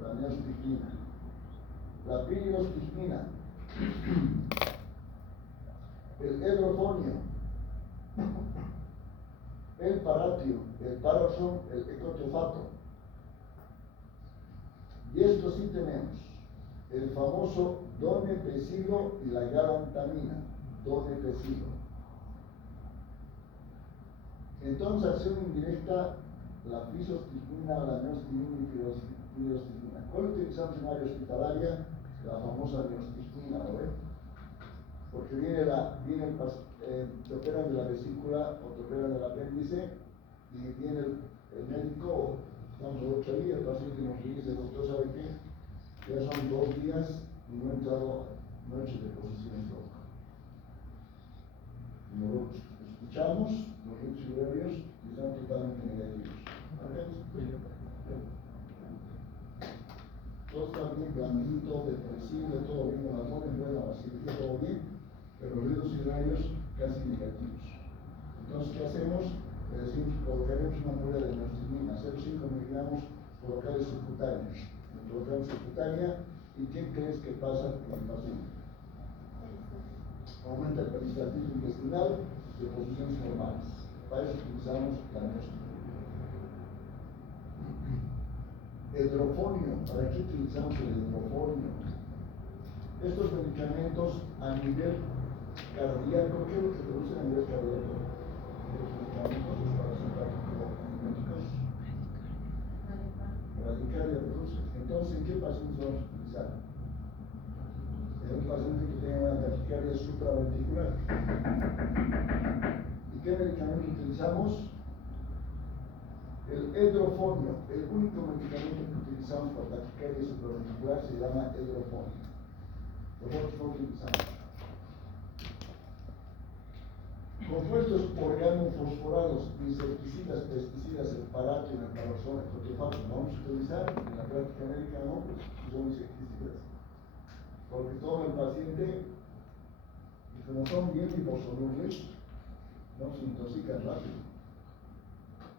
La neostigmina. La piridostigmina. El edrofonio. El paratio, el paroxón, el ecotrofato. Y esto sí tenemos. El famoso donepezilo y la galantamina. donepezilo. Entonces, acción indirecta, la fisostigmina, la neostigmina y pirostigmina. ¿Cuál utilizamos en área hospitalaria? La famosa neostigmina, ¿lo ven? Porque te operan de la vesícula o te operan del apéndice y viene el médico, estamos a 8 días, el paciente nos dice, doctor, ¿sabe qué? Ya son 2 días y no he entrado, no he hecho deposición estómago. Como lo escuchamos, los ritos previos están totalmente negativos. Todo está bien, blandito, depresivo, todo bien, la hormona buena, la cirugía, todo bien, pero los ritos previos casi negativos. Entonces, ¿qué hacemos? Le decimos, colocaremos una prueba de neostigmina, 0,5 miligramos por locales subcutáneos. Colocamos subcutánea, ¿y qué crees que pasa con el paciente? Aumenta el peristaltismo intestinal de posiciones normales. Para eso utilizamos la neostigmina. Hidrofonio, ¿para qué utilizamos el hidrofonio? Estos medicamentos a nivel cardíaco, ¿qué es lo que producen a nivel cardíaco? Los medicamentos parasimpáticos radicardia produce. Entonces, ¿en qué pacientes vamos a utilizar? En un paciente que tenga una taquicardia supraventricular. ¿Y qué medicamento utilizamos? El hidrofonio, el único medicamento que utilizamos para taquicardia supraventricular se llama hidrofonio. Los otros no utilizamos. Compuestos organofosforados, insecticidas, pesticidas, el parato y el parosol, el cotofato, vamos a utilizar en la práctica médica, no, pues son insecticidas. Porque toma el paciente y como son bien liposolubles, no se intoxican rápido.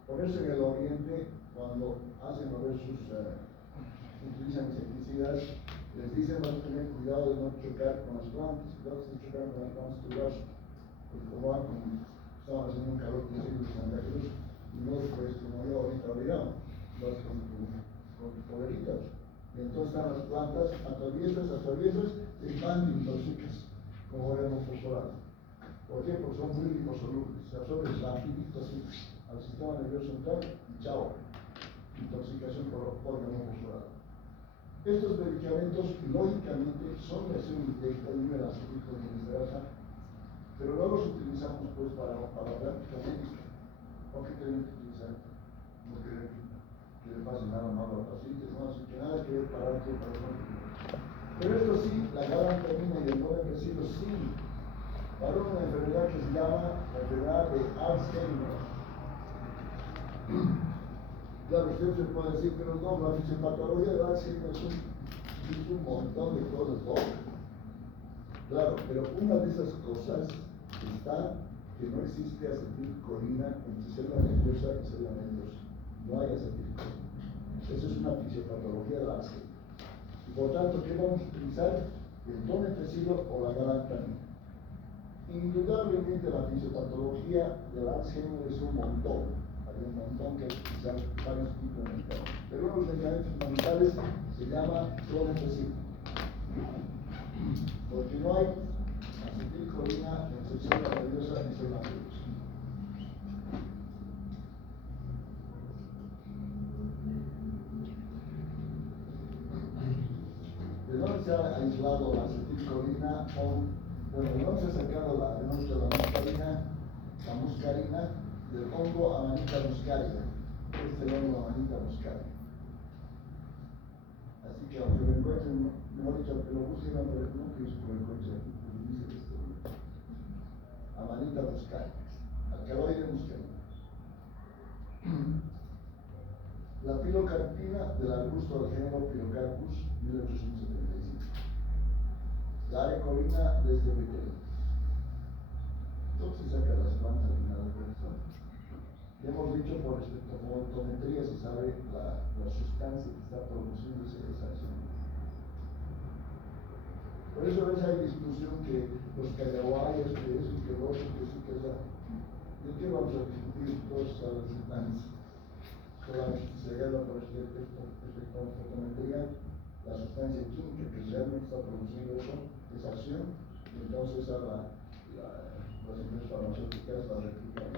Por eso en el oriente, cuando hacen mover utilizan insecticidas, les dicen van a tener cuidado de no chocar con las plantas, cuidado de chocar con las plantas tubulares, porque como estaban haciendo un calor conocido en Santa Cruz, y no después como yo ahorita digamos, vas con tus poleritas, y entonces están las plantas atraviesas, y van y intoxicas, como éramos fosforados. ¿Por qué? Porque son muy liposolubles, se absorben rapidito así al sistema nervioso central y chao, intoxicación por órgano fosforado. Estos medicamentos, lógicamente, son de acción directa y de la acetilcolina, pero no los utilizamos pues para la práctica médica. ¿Por qué tenemos que utilizar? No querer que le pase nada malo al paciente, no, así que nada que ver para el Pero esto sí, la galantamina y el donepezilo sí, para una enfermedad que se llama la enfermedad de Alzheimer. Claro, usted se puede decir, pero no, la fisiopatología de Alzheimer es un montón de cosas, ¿no? Claro, pero una de esas cosas está que no existe acetilcolina entre célula nerviosa y célula nerviosa. No hay acetilcolina. Eso es una fisiopatología de Alzheimer. Y por tanto, ¿qué vamos a utilizar? El donepezilo o la galantamina. Indudablemente la fisiopatología del Alzheimer es un montón. Hay un montón que hay que utilizar varios tipos de medicamentos. Pero uno de los medicamentos fundamentales se llama donepezilo. Porque no hay acetilcolina en célula nerviosa y célula nerviosa. ¿De dónde se ha aislado la acetilcolina? Bueno, ¿de dónde se ha sacado la muscarina del hongo Amanita muscaria? Este es el hongo Amanita muscaria. Así que aunque lo encuentren, mejor dicho, aunque lo busquen, no pienso que lo encuentren aquí, porque dice esto. Amanita muscaria, alcaloide muscarina. La pilocarpina del arbusto del género Pilocarpus, 1875. La arecolina desde Betel. Entonces se saca las plantas y nada de eso. Ya hemos dicho por espectrofotometría se sabe la sustancia que está produciendo esa acción. Por eso a veces hay discusión que los callahuayas, que eso, que lo otro, que sí, que eso. ¿De qué vamos a discutir todas esas sustancias? Solamente se agarra por espectrofotometría la sustancia química que realmente está produciendo eso, esa acción, y entonces a la las empresas farmacéuticas la replican.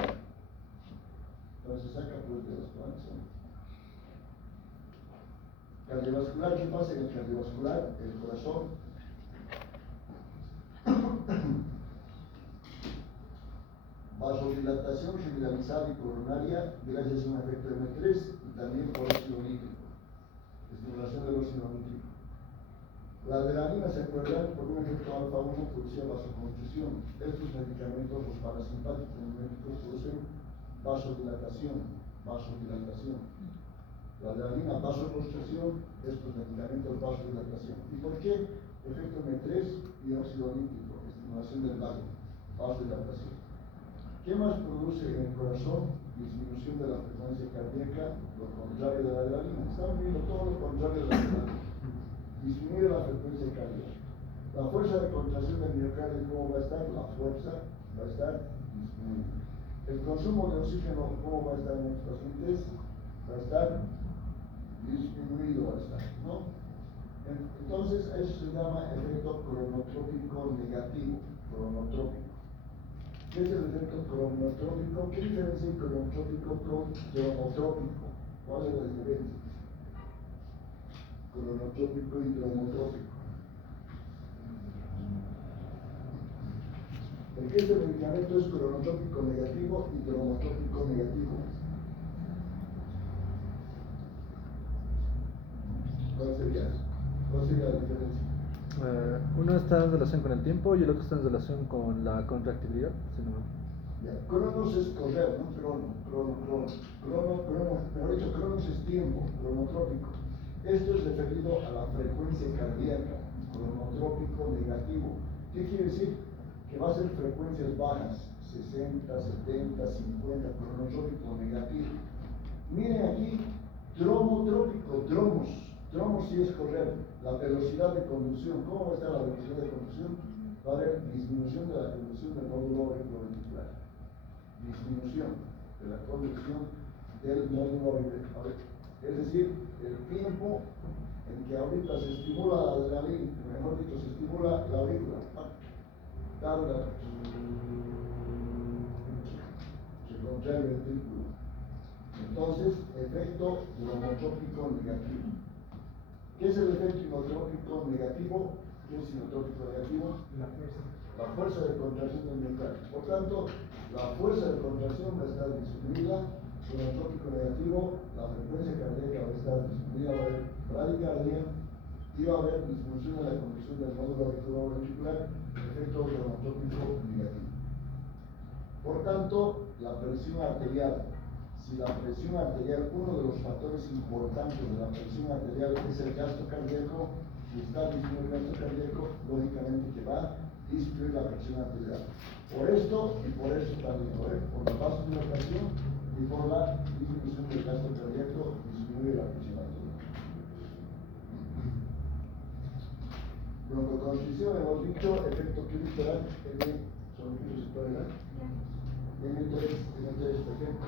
Entonces se saca pues de los planes. Cardiovascular, ¿qué pasa en el cardiovascular? El corazón vasodilatación generalizada y coronaria gracias a un efecto M3 y también por óxido nítrico, estimulación del óxido nítrico. La adrenalina se acuerdan por un efecto alfa-1 producía vasoconstricción. Estos medicamentos, los parasimpáticos producen vasodilatación. La adrenalina, vasoconstricción, estos medicamentos, vasodilatación. ¿Y por qué? Efecto M3 y óxido nítrico, estimulación del vaso, vasodilatación. ¿Qué más produce en el corazón? Disminución de la frecuencia cardíaca, lo contrario de la adrenalina. Estamos viendo todo lo contrario de la adrenalina. Disminuye la frecuencia cardíaca. La fuerza de contracción del miocardio, ¿cómo va a estar? La fuerza va a estar disminuida. El consumo de oxígeno, ¿cómo va a estar en los pacientes? Va a estar disminuido, ¿no? Entonces, eso se llama efecto cronotrópico negativo, cronotrópico. ¿Qué es el efecto cronotrópico? ¿Qué diferencia hay cronotrópico con dromotrópico? ¿Cuál es la diferencia? Cronotrópico y dromotrópico. Porque este medicamento es cronotrópico negativo y dromotrópico negativo. ¿Cuál sería la diferencia? Uno está en relación con el tiempo y el otro está en relación con la contractibilidad. Si no... Ya, cronos es correr, ¿no? Cronos, mejor dicho, cronos es tiempo, cronotrópico. Esto es referido a la frecuencia cardíaca, cronotrópico negativo. ¿Qué quiere decir? Que va a ser frecuencias bajas, 60, 70, 50, cronotrópico negativo. Miren aquí, dromotrópico, dromos sí es correr, la velocidad de conducción. ¿Cómo va a estar la velocidad de conducción? Va a haber disminución de la conducción del nódulo auriculoventricular. Disminución de la conducción del nódulo auricular. Es decir, el tiempo en que ahorita se estimula la adrenalina, mejor dicho, se estimula la aurícula, tarda, se contrae el ventrículo. Entonces, efecto inotrópico negativo. ¿Qué es el efecto inotrópico negativo? ¿Qué es inotrópico negativo? La fuerza de contracción del miocardio. Por tanto, la fuerza de contracción va a estar disminuida. Inotrópico negativo, la frecuencia cardíaca va a estar disminuida, va a haber bradicardia y va a haber disminución de la conducción del nódulo auriculoventricular, efecto inotrópico negativo. Por tanto, la presión arterial. Si la presión arterial, uno de los factores importantes de la presión arterial es el gasto cardíaco, si está disminuido el gasto cardíaco, lógicamente que va a disminuir la presión arterial. Por esto y por eso también, por la vasodilatación y por la disminución del gasto cardíaco, disminuye la presión arterial. Broncoconstricción, hemos dicho, efecto clitoral, N3, perfecto.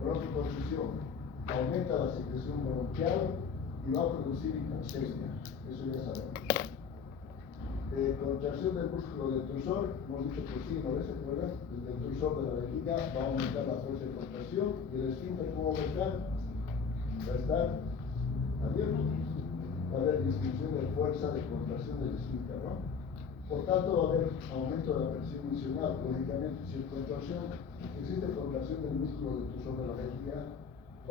Broncoconstricción, aumenta la secreción bronquial y va a producir hipoxemia, eso ya sabemos. Contracción del músculo detrusor, hemos dicho por sí, ¿no ves? ¿Recuerdan? El detrusor de la vejiga va a aumentar la fuerza de contracción y el esfínter, ¿cómo va a estar? Va a estar abierto. Va a haber disminución de fuerza de contracción del esfínter, ¿no? Por tanto, va a haber aumento de la presión misional. Lógicamente, si existe contracción del músculo detrusor de la vejiga,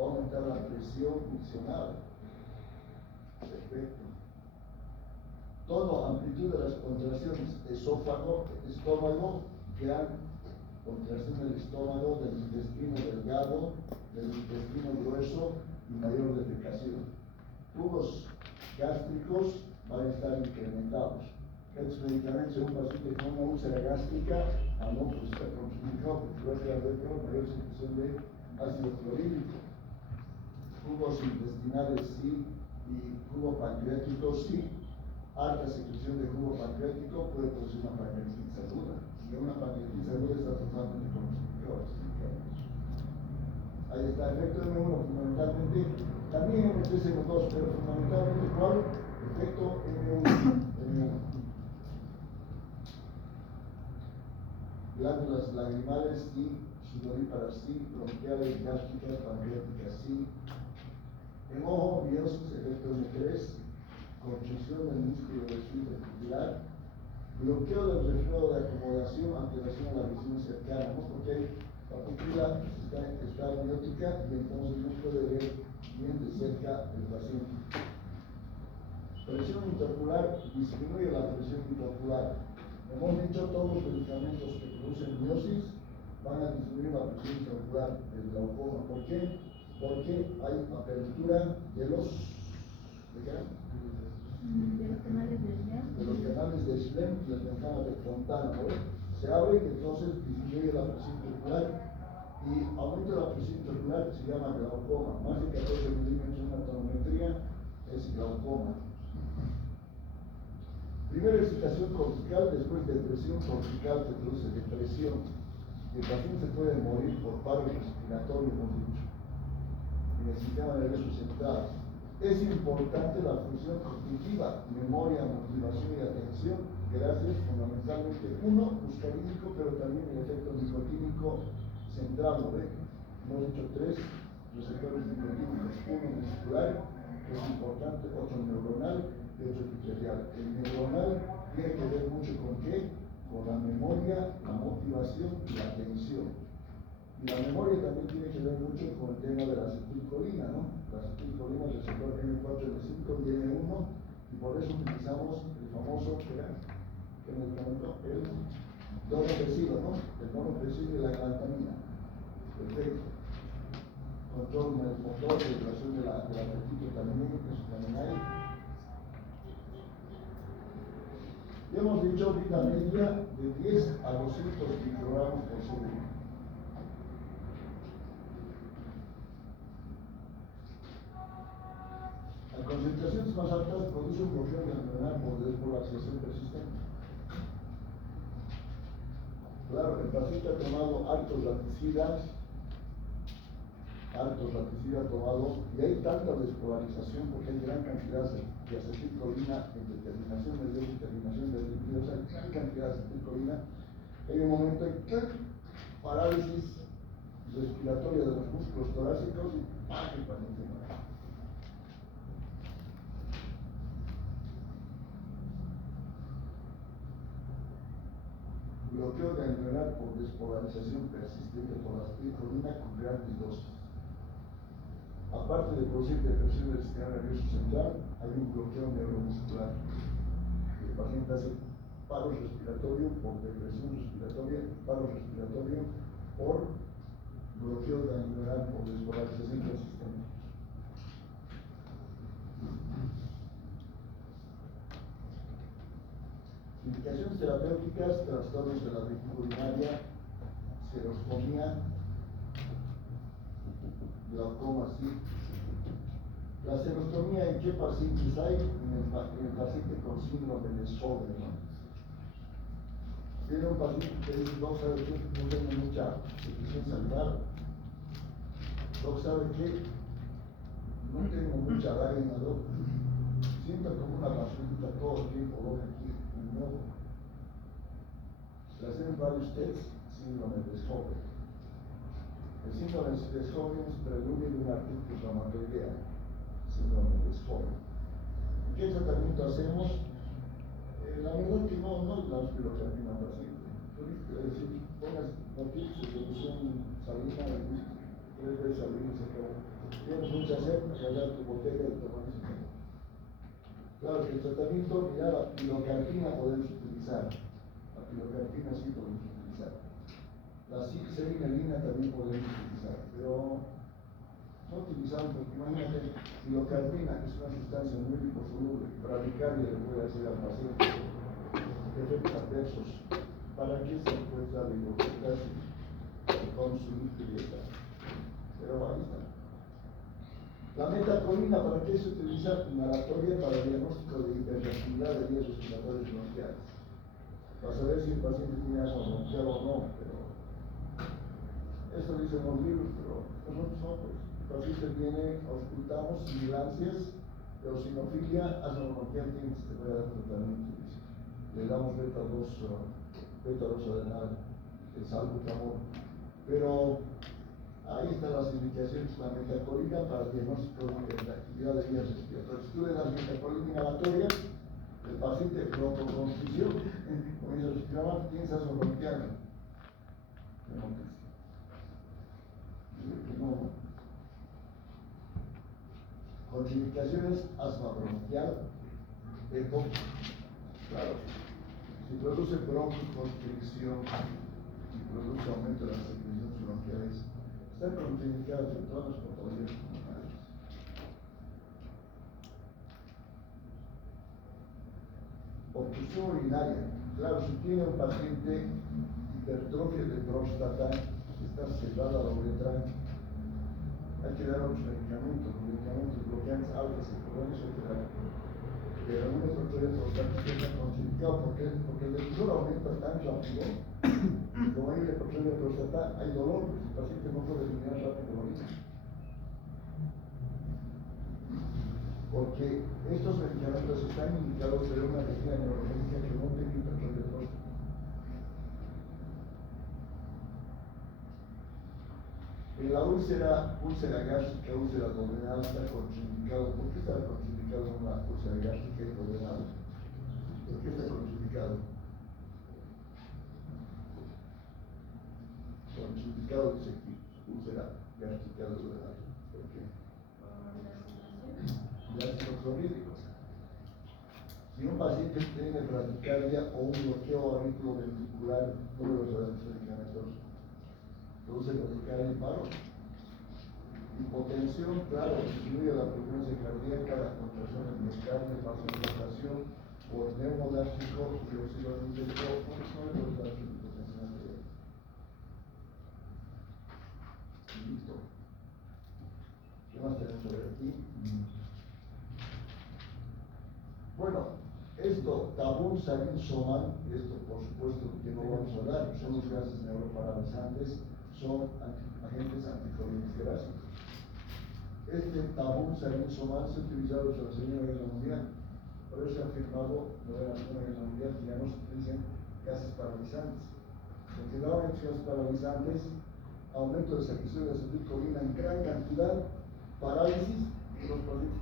va a aumentar la presión misional. Perfecto. Toda amplitud de las contracciones, esófago, estómago, gran contracción del estómago, del intestino delgado, del intestino grueso y mayor defecación. Tubos gástricos van a estar incrementados. Estos medicamentos en un paciente con una úlcera gástrica, no pues está complicado porque va a haber mayor secreción de ácido clorhídrico. Tubos intestinales sí y jugo pancreático sí. Alta secreción de jugo pancreático puede producir una pancreatitis aguda. Y una pancreatitis aguda está totalmente constituida. Ahí está, efecto M1 fundamentalmente, también M3N2, pero fundamentalmente ¿cuál? Efecto M1. glándulas lagrimales sí, sudoríparas sí, bronquiales, gástricas, pancreáticas sí. En ojo, biosis, efecto M3, constricción del músculo del esfínter pupilar, bloqueo del reflejo de acomodación, alteración a la visión cercana, ¿no? Porque la pupila está amniótica y entonces no puede ver bien de cerca el paciente. Presión intraocular, disminuye la presión intraocular. Hemos dicho todos los medicamentos que producen miosis van a disminuir la presión intraocular del glaucoma. ¿Por qué? Porque hay apertura de los canales de Schlemm. De los canales de Schlemm y las ventanas de Fontana, ¿no? Se abre y entonces disminuye la presión intraocular y aumenta la presión intraocular, se llama glaucoma. Más de 14 milímetros en una tonometría es glaucoma. Primera excitación cortical, después depresión cortical que produce depresión. Y el paciente se puede morir por paro respiratorio, hemos dicho, en el sistema nervioso central. Es importante la función cognitiva, memoria, motivación y atención, gracias fundamentalmente, uno, muscarínico, pero también el efecto nicotínico central, ¿no ve? Hemos dicho 3 receptores nicotínicos, uno muscular, que es importante, otro neuronal y otro epitelial. El neuronal tiene que ver mucho con qué? Con la memoria, la motivación y la atención. Y la memoria también tiene que ver mucho con el tema de la acetilcolina, ¿no? La acetilcolina es el receptor M4M5 y M1, y por eso utilizamos el famoso, ¿qué medicamento? El donopecilo, ¿no? El donopecilo y la glantamina. Perfecto. Control motor, regulación del apetito también, eso también hay. Y hemos dicho vida media de 10 a 200 microgramos por segundo. A concentraciones más altas produce un bloqueo neuronal por despolarización persistente. Claro, el paciente ha tomado altos laticidas tomado, y hay tanta despolarización porque hay gran cantidad de acetilcolina en determinación nerviosa y terminación nerviosa, hay gran cantidad de acetilcolina. Hay un momento en que parálisis respiratoria de los músculos torácicos y ¡pam! El paciente muere. Bloqueo ganglionar por despolarización persistente por la acetilcolina con grandes dosis. Aparte de producir depresión del sistema nervioso central, hay un bloqueo neuromuscular. El paciente hace paro respiratorio por depresión respiratoria, paro respiratorio por bloqueo ganglionar por despolarización persistente. Indicaciones terapéuticas, trastornos de la vejiga urinaria, serostomía, glaucoma, sí. La serostomía, ¿en qué pacientes hay? En el paciente con síndrome de Sjögren, ¿no? Tiene un paciente que dice, no sabe qué, no tengo mucha secreción salivar. No sabe qué, no tengo mucha lágrima, ¿no? Siento como una basurita todo el tiempo, ¿no? Aquí, en el ojo. Le hacen varios tests, síndrome de Sjögren. El síndrome de Sjögren es preludio de una artritis reumatoidea, síndrome de Sjögren. ¿Qué tratamiento hacemos? La verdad que no la espirocarpina al paciente. Es decir, pongas aquí su solución salina, 3 veces al día se acabó. Tienes mucha sed, agarrar tu botella y tomar ese. Claro que el tratamiento, mira, la pilocarpina podemos utilizar. La pilocarpina sí podemos utilizar. La citrulina también podemos utilizar, pero no utilizamos porque imagínate, pilocarpina, que es una sustancia muy liposoluble, bradicardia le puede hacer al paciente efectos adversos. ¿Para qué se puede dar hipocresía? Consumir dieta. Pero ahí está. La metacolina, ¿para qué se utiliza? Inhalatoria para diagnóstico de hiperreactividad de vías respiratorias bronquiales. Para saber si el paciente tiene asma bronquial o no, pero esto dicen los libros, pero nosotros no, pues. El paciente viene, auscultamos, sibilancias, eosinofilia, asma bronquial, tiene que dar tratamiento. Le damos beta 2 adenal. el salbutamol. Pero ahí están las indicaciones de la metacolina para el diagnóstico de la actividad de vías respiratorias. Si tú le das metacolina inhalatoria, el paciente broncoconstricción comienza a respirar mal, piensas o bronquiano. No. Contraindicaciones, asma bronquial, EPOC, claro. Si produce broncoconstricción y produce aumento de las secreciones bronquiales, están contraindicadas en todas las patologías pulmonares. Obstrucción urinaria, claro, si tiene un paciente hipertrofia de próstata, está cerrada la uretra, hay que dar otros medicamentos bloqueantes altas y colonias hay que dar. Pero en una hipertrofia prostática está contraindicado porque el difusor aumenta tan rápido, como hay una hipertrofia próstata, hay dolor, porque el paciente no puede eliminar rápido la orina. Porque estos medicamentos están indicados para una vagina neurológica que no tiene hipertrofia de próstata. En la úlcera gástrica, úlcera duodenal está contraindicado. ¿Por qué está contraindicado una úlcera gástrica y duodenal? ¿Por qué está contraindicado? Contraindicado dice aquí, úlcera gástrica duodenal. ¿Por qué? Ácidos clorhídricos. Si un paciente tiene bradicardia o un bloqueo auriculoventricular, no de los medicamentos produce bradicardia y paro. Hipotensión, claro, disminuye la frecuencia cardíaca, la contracción del miocardio, vasodilatación por neumogástrico y oxígeno interior, no le puede dar hipotensión arterial. Listo. ¿Qué más tenemos que ver aquí? Bueno, esto, tabú, salin, soman, esto por supuesto que no vamos a hablar, son los gases neuroparalizantes, son agentes anticolinesteráticos. Este tabú, salin, soman se ha utilizado desde la Segunda Guerra Mundial. Por eso se ha afirmado en la Segunda Guerra Mundial que ya no se utilizan gases paralizantes. Porque daban estos gases paralizantes, aumento de secreción de acetilcolina en gran cantidad, parálisis y los pacientes,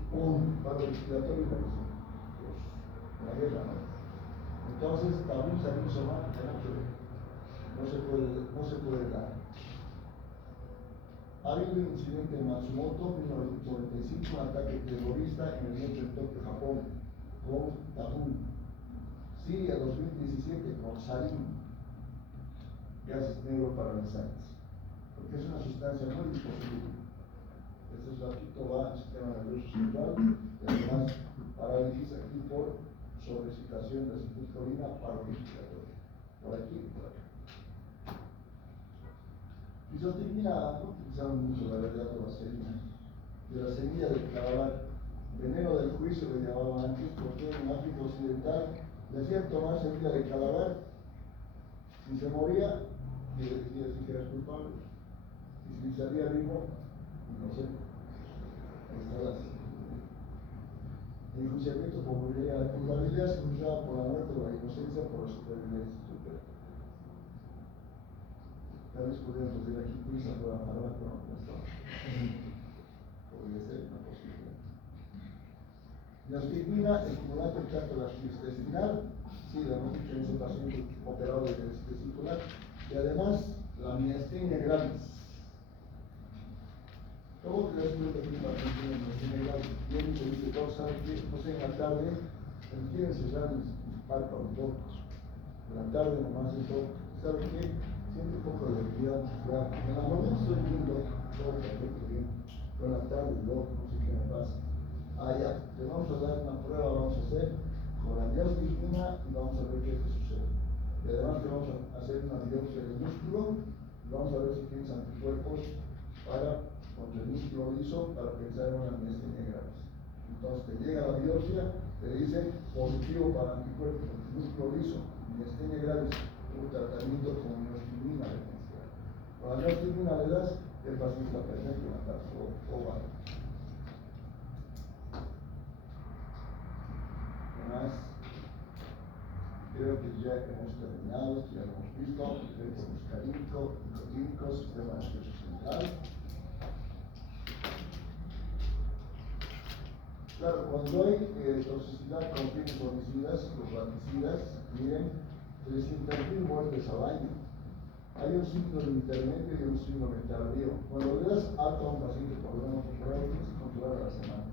paro respiratorio y parálisis. La guerra, ¿no? Entonces, tabú, salin, soman, no se puede dar. Ha habido un incidente en Matsumoto en 1995, un ataque terrorista en el metro de Tokio, Japón, con tabú. Siria 2017 con sarin, gases neuroparalizantes, porque es una sustancia muy imposible. Este ratito va al sistema nervioso central y además parálisis aquí por sobrecitación de acetilcolina, paro respiratorio. Por aquí y por acá. Isotipina no utilizamos mucho, la verdad, de la semilla del calabar. Veneno del juicio le llamaban antes, porque en África Occidental le hacían tomar semilla de calabar. Si se moría, le decía que era culpable. Y si salía vivo, no sé. Ahí está la el enjuiciamiento por culpabilidad. La culpabilidad se juzgaba por la muerte o la inocencia por la supervivencia. Tal vez podríamos decir aquí prisa toda la palabra, pero no está. Podría ser una posibilidad. La aspirina, estimulante del tracto gastrointestinal, sí, la hemos dicho en ese paciente operado de vesicular, y además la miastenia gravis. ¿Cómo crees que es un paciente de miastenia gravis? Viene y te dice, todos saben que, no sé, en la tarde, quieren cerrar mis párpados, en la tarde nomás esto, ¿saben qué? Siento un poco de debilidad muscular. En la mañana estoy viendo todo perfecto bien, pero en la tarde no sé qué me pasa. Ya, te vamos a dar una prueba, vamos a hacer con la neostigmina y vamos a ver qué te sucede. Y además te vamos a hacer una biopsia del músculo y vamos a ver si tienes anticuerpos contra el músculo liso para pensar en una miastenia gravis. Entonces te llega la biopsia, te dice positivo para anticuerpos, músculo liso, miastenia gravis. Un tratamiento con neostigmina de menstrual. Con la neostigmina le das, el paciente está perfecto en la casa o va. Además, creo que ya hemos terminado, ya hemos visto. clínico, efecto muscarínico, nicotínico, sistema nervioso central. Claro, cuando hay toxicidad con fines homicidas, los raticidas, miren, 300.000 muertes al año. Hay un síndrome intermedio y un síndrome tardío. Cuando le das alta a un paciente por lo menos por ahí, tienes que controlar a la semana.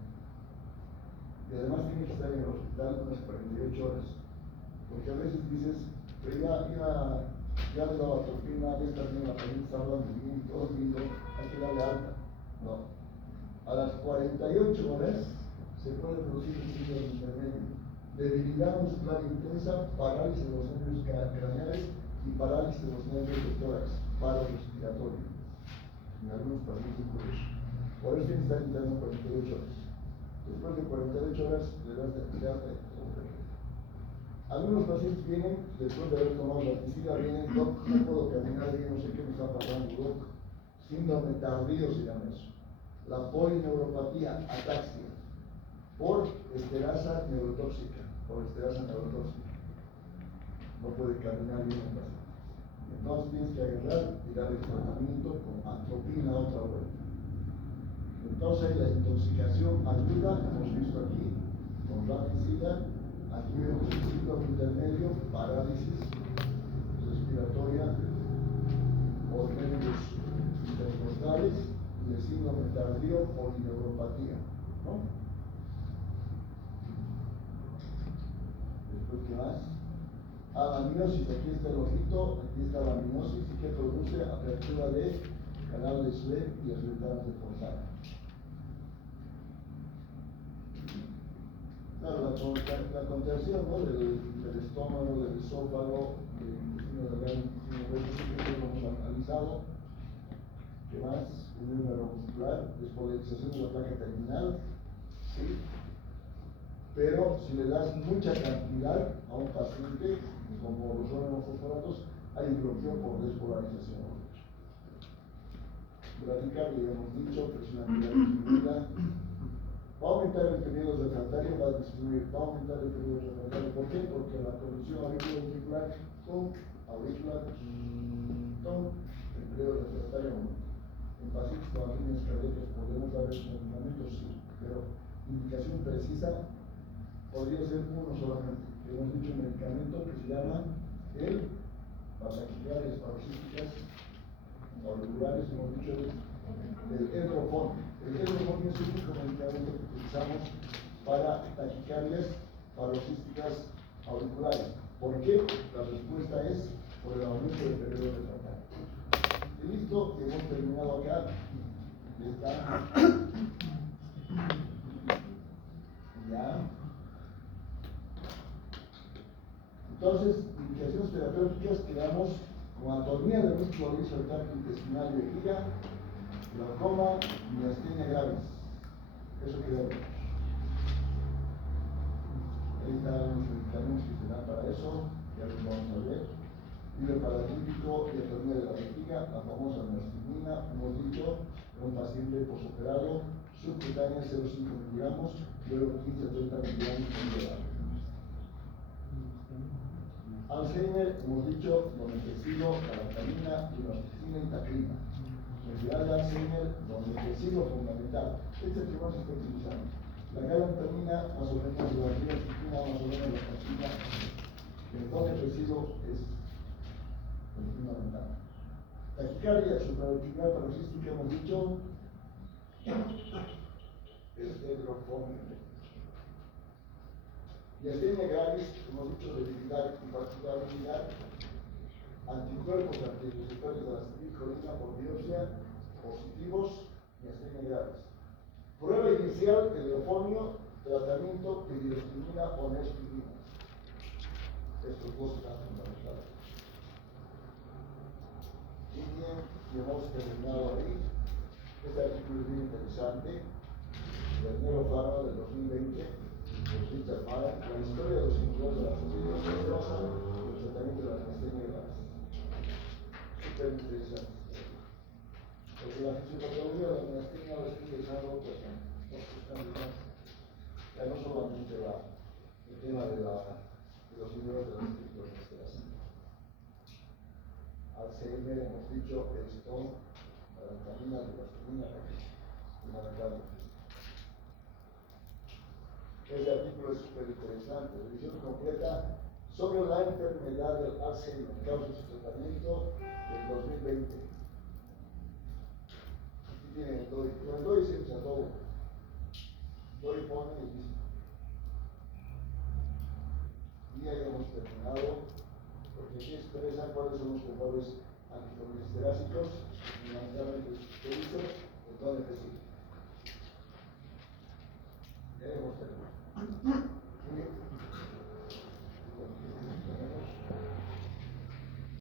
Y además tiene que estar en el hospital unas 48 horas. Porque a veces dices, pero ya le daba atropina, ya está bien la paciente, está hablando bien, todo lindo, hay que darle alta. No. A las 48 horas se puede producir un síndrome intermedio. Debilidad muscular intensa, parálisis de los nervios craneales y parálisis de los nervios del tórax, paro respiratorio. En algunos pacientes ocurre eso. Por eso tiene que estar interno 48 horas. Después de 48 horas le das de alta. Algunos pacientes vienen, después de haber tomado la laticida, vienen, doc, no puedo caminar bien, no sé qué me está pasando, doc. Síndrome tardío se llama eso. La polineuropatía, ataxia, por esterasa neurotóxica, no puede caminar bien el paciente. Entonces tienes que agarrar y darle tratamiento con atropina otra vuelta. Entonces la intoxicación ayuda, hemos visto aquí, con raticida, aquí vemos el síndrome intermedio, parálisis respiratoria o nervios intercostales y el síndrome tardío, polineuropatía, ¿no? Después, ¿qué más? La miosis, aquí está el ojito, aquí está la miosis, que produce apertura de canal de Suez y las ventanas de Fontana. Claro, la contracción, ¿no? del estómago, del esófago, del intestino delgado, que lo hemos analizado. ¿Qué más? Un neuromuscular, despolarización de la placa terminal, ¿sí? Pero si le das mucha cantidad a un paciente, como los órganos fosforatos, hay un bloqueo por despolarización. Bradicardia, hemos dicho, presión arterial disminuida. Va a aumentar el periodo refractario, va a disminuir, va a aumentar el periodo refractario. ¿Por qué? Porque la condición auricular, el periodo refractario aumenta. En pacientes con arritmias cardíacas podemos dar esos medicamentos, sí, pero indicación precisa podría ser uno solamente. Hemos dicho un medicamento que se llama para taquicardias paroxísticas auriculares, hemos dicho el Edrofon. El Edrofon es el único medicamento que utilizamos para taquicardias paroxísticas auriculares. ¿Por qué? La respuesta es por el aumento del periodo refractario. Y listo, hemos terminado acá. Ya. Entonces, indicaciones terapéuticas quedamos con atonía del músculo liso del tracto intestinal y vejiga, glaucoma y miastenia gravis. Eso quedamos. Ahí están los medicamentos que se dan para eso, ya los vamos a ver. Libre paralítico y atonía de la vejiga, la famosa miastinina, hemos dicho, un paciente posoperado, subcutánea 0,5 miligramos, luego 15 a 30 miligramos con diario. Alzheimer, hemos dicho, donepezilo, galantamina, flunarizina y tacrina. Enfermedad de Alzheimer, donepezilo fundamental. Este es el que más se está utilizando. La galantamina, más o menos, la flunarizina, más o menos, la tacrina. El donepezilo es fundamental. Taquicardia supraventricular paroxística, hemos dicho, es Edrofon. Miastenia gravis, hemos dicho debilidad y particularmente anticuerpos antireceptores de la acetilcolina por biopsia positivos, miastenia gravis. Prueba inicial de leofonio, tratamiento de hidroxinina o nespirina. Estos dos están fundamentales. Y bien, y hemos terminado ahí. Este artículo es bien interesante, del Neurofarma del 2020. Richard Mara, la historia de los singulares de la función nerviosa y el tratamiento de la miastenia gravis. Súper interesante. Porque la fisiopatología de la miastenia ahora está interesando otros cambios. Ya no solamente el tema de los singulares de las estructuras. HCM, hemos dicho esto, la vitamina, fundamentalmente. Este artículo es súper interesante, revisión completa sobre la enfermedad del Alzheimer, causas y tratamiento del 2020. Aquí tienen el DOI. Con el DOI se usa todo. DOI pone y listo. Y ahí hemos terminado, porque aquí expresa cuáles son los compuestos anticolinesteráticos, fundamentalmente se dice, el DOI que sigue. Ya hemos terminado.